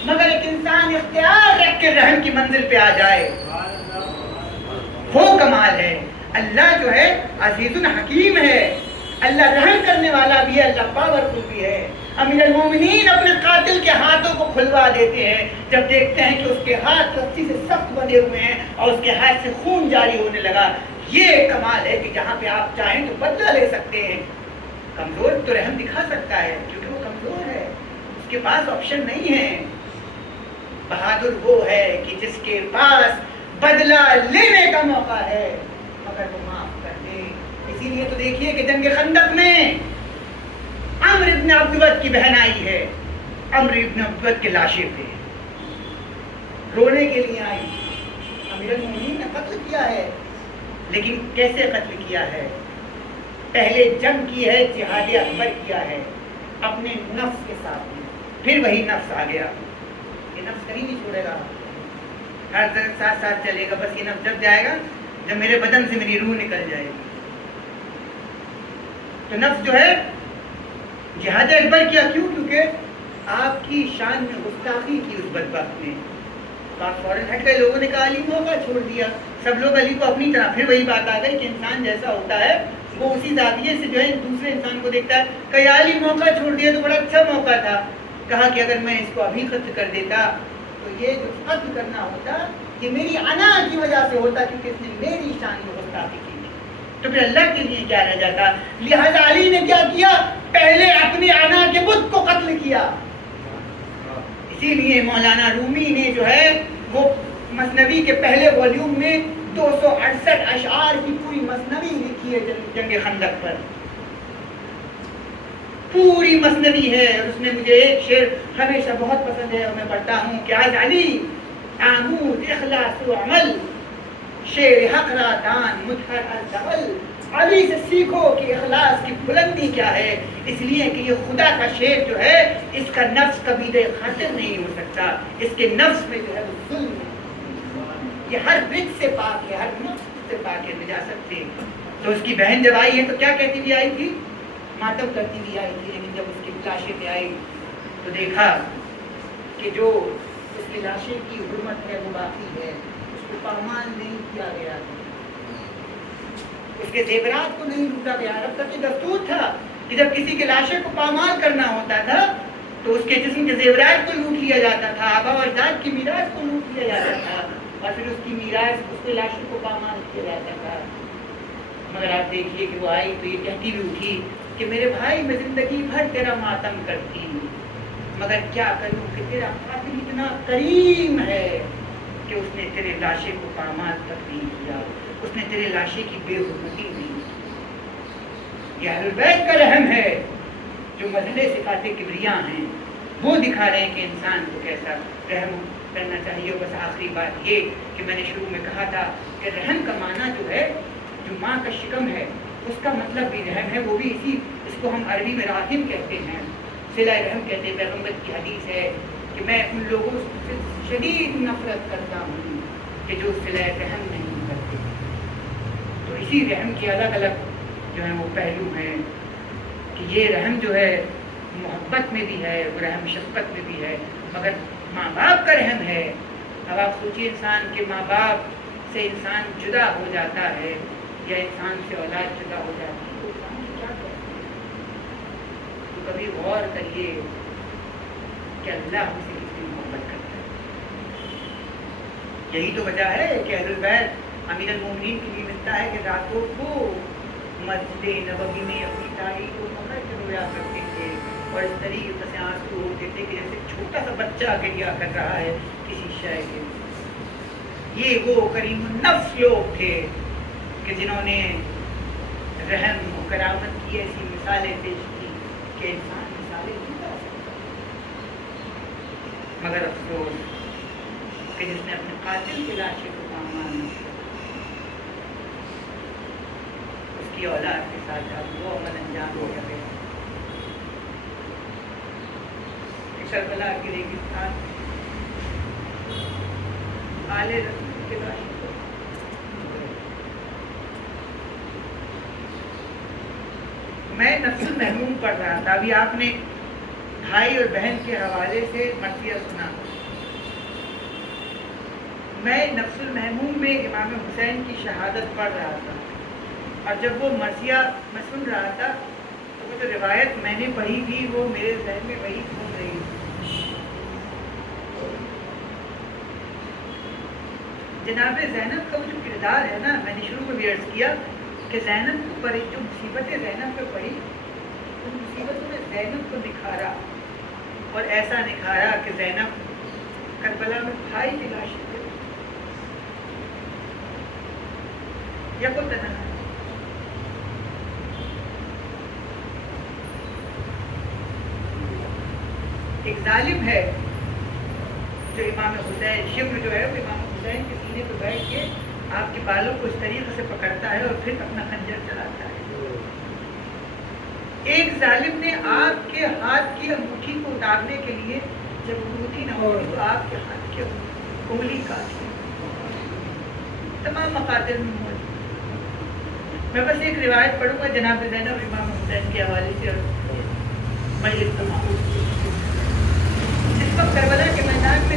مگر ایک انسان اختیار رکھ کے رحم کی منزل پہ آ جائے وہ کمال ہے۔ اللہ جو ہے عزیز الحکیم ہے، اللہ رحم کرنے والا بھی ہے، اللہ پاورفل بھی ہے۔ امیر المومنین اپنے قاتل کے ہاتھوں کو کھلوا دیتے ہیں جب دیکھتے ہیں کہ اس کے ہاتھ رسی سے سخت بندھے ہوئے ہیں اور اس کے ہاتھ سے خون جاری ہونے لگا۔ یہ کمال ہے کہ جہاں پہ آپ چاہیں تو بدلہ لے سکتے ہیں۔ کمزور تو رحم دکھا سکتا ہے کیونکہ وہ کمزور ہے، اس کے پاس آپشن نہیں ہے۔ بہادر وہ ہے کہ جس کے پاس بدلہ لینے کا موقع ہے مگر وہ معاف کر دے۔ اسی لیے تو دیکھیے کہ جنگ خندق میں عمرو ابن عبدود کی بہن آئی ہے، عمرو ابن عبدود کے لاشیں پہ رونے کے لیے آئی۔ امیر المومنین نے قتل کیا ہے، لیکن کیسے قتل کیا ہے؟ پہلے جنگ کی ہے، جہاد اکبر کیا ہے اپنے نفس کے ساتھ میں، پھر وہی نفس آ گیا۔ یہ نفس کہیں نہیں چھوڑے گا، ہر ساتھ ساتھ چلے گا۔ بس یہ نفس جب جائے گا جب میرے بدن سے میری روح نکل جائے گی۔ تو نفس جو ہے جہاد اکبر کیا، کیوں؟ کیونکہ آپ کی شان میں گستاخی کی اس بدبخت نے، تو آپ فوراً ہٹ گئے. لوگوں نے کہا علی موقع چھوڑ دیا. سب لوگ علی کو اپنی طرح. پھر وہی بات آ گئی کہ انسان جیسا ہوتا ہے وہ اسی زاویے سے جو ہے دوسرے انسان کو دیکھتا ہے. کہا علی موقع چھوڑ دیا تو بڑا اچھا موقع تھا. کہا کہ اگر میں اس کو ابھی قتل کر دیتا تو یہ جو قتل کرنا ہوتا یہ میری انا کی وجہ سے ہوتا کیونکہ اس نے میری شان میں گستاخی کی تھی. تو پھر اللہ کے لیے کیا رہ جاتا. لہذا علی نے کیا کیا, پہلے اپنی انا کے بت کو قتل کیا. اسی لیے مولانا رومی نے جو ہے وہ مثنوی کے پہلے والیوم میں 268 اشعار کی پوری مثنوی لکھی ہے جنگ خندق پر. پوری مثنوی ہے. اور اس میں مجھے ایک شعر ہمیشہ بہت پسند ہے اور میں پڑھتا ہوں کہ آج علی آمود اخلاص و عمل شعر حق را دان مدحر الزول. علی سے سیکھو کہ اخلاص کی بلندی کیا ہے, اس لیے کہ یہ خدا کا شعر جو ہے اس کا نفس کبھی دے خاطر نہیں ہو سکتا. اس کے نفس میں جو ہے وہ ظلم ہے. یہ ہر رچ سے پاک ہے, ہر نفس سے پاک ہے, نجاست سے. تو اس کی بہن جب آئی ہے تو کیا کہتی ہوئی آئی تھی, ماتم کرتی ہوئی آئی تھی. لیکن جب اس کی لاشیں پہ آئی تو دیکھا کہ جو اس کی لاشیں کی حرمت ہے وہ باقی ہے, اس کو پامال نہیں کیا گیا, اس کے زیورات کو نہیں لوٹا گیا. اب تک یہ دستور تھا کہ جب کسی کے لاشیں کو پامال کرنا ہوتا تھا تو اس کے جسم کے زیورات کو لوٹ لیا جاتا تھا, آبا و اجداد کی میراث کو لوٹ لیا جاتا تھا, اور پھر اس کی میراث اس کے لاشوں کو پامال کیا جاتا تھا. مگر آپ دیکھیے کہ وہ آئی تو یہ کہتی بھی اٹھی کہ میرے بھائی میں زندگی بھر تیرا ماتم کرتی ہوں, مگر کیا کروں کہ تیرا قاتل اتنا کریم ہے کہ اس نے تیرے لاشے کو پامال تک نہیں کیا, اس نے تیرے لاشے کی بے حرمتی نہیں. یہ اہل بیت کا رحم ہے جو مظہر صفات کبریاء ہیں, وہ دکھا رہے ہیں کہ انسان کو کیسا رحم کرنا چاہیے. بس آخری بات یہ کہ میں نے شروع میں کہا تھا کہ رحم کا معنی جو ہے, جو ماں کا شکم ہے اس کا مطلب بھی رحم ہے. وہ بھی اس کو ہم عربی میں راحم کہتے ہیں, صلہ رحم کہتے ہیں. پیغمبر کی حدیث ہے کہ میں ان لوگوں سے شدید نفرت کرتا ہوں کہ جو صلہ رحم نہیں کرتے. تو اسی رحم کے الگ الگ جو ہیں وہ پہلو ہیں کہ یہ رحم جو ہے محبت میں بھی ہے, وہ رحم شفقت میں بھی ہے. مگر ماں باپ کا رحم ہے. اب آپ سوچیے انسان کے ماں باپ سے انسان جدا ہو جاتا ہے یا انسان سے اولاد جدا ہو جاتی ہے تو انسان کیا کرتا ہے. تو کبھی غور کریے کہ اللہ ہم سے کتنی محبت کرتا ہے. یہی تو وجہ ہے کہ اہل بیت امیر المومنین کے لیے ملتا ہے کہ راتوں کو مسجد نبوی میں اپنی تاریخ کو پکڑ کے رویا کرتے تھے اور اس طریقے سے آنسو ہوتے تھے کہ جیسے چھوٹا سا بچہ گریا کر رہا ہے کسی شے کے. یہ وہ کریم النفس لوگ تھے کہ جنہوں نے رحم و کرامت کی ایسی مثالیں پیش کی کہ انسان مثالیں نہیں کر سکتا. مگر افسوس کہ جس نے اپنے قاتل کی لاشیں کو پامال نہ کیا, اس کی اولاد کے ساتھ اب وہ عمل انجام ہو گیا. کربلا کے ریگستان آل رسول کے لاشیں کو میں نفس المحموم پڑھ رہا تھا. ابھی آپ نے بھائی اور بہن کے حوالے سے مرثیہ سنا. میں نفس المحموم میں امام حسین کی شہادت پڑھ رہا تھا اور جب وہ مرثیہ میں سن رہا تھا تو وہ جو روایت میں نے پڑھی تھی وہ میرے ذہن میں وہی گھوم رہی تھی. جناب زینب کا وہ جو کردار ہے نا, میں نے شروع میں بھی عرض کیا کہ زینب کو پڑھی, جو مصیبتیں زینب پہ پڑھی ان مصیبتوں نے زینب کو نکھارا اور ایسا نکھارا کہ زینب کربلا میں بھائی کی لاشیں یا کو تنہا. ایک ظالم ہے جو امام حسین, شبر جو ہے وہ امام حسین کے سینے پہ بیٹھ کے آپ کے بالوں کو اس طریقے سے پکڑتا ہے اور پھر اپنا خنجر چلاتا ہے. ایک ظالم نے آپ کے ہاتھ کی انگوٹھی کو اتارنے کے لیے جب انگوٹھی نہ ہوئی تو آپ کے ہاتھ کی انگلی کاٹ لی. تمام مقاتل میں موجود. میں بس ایک روایت پڑھوں گا جناب زینب امام حسین کے حوالے سے اور مجلس تمام. جس وقت کربلا کے میدان میں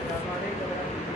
السلام علیکم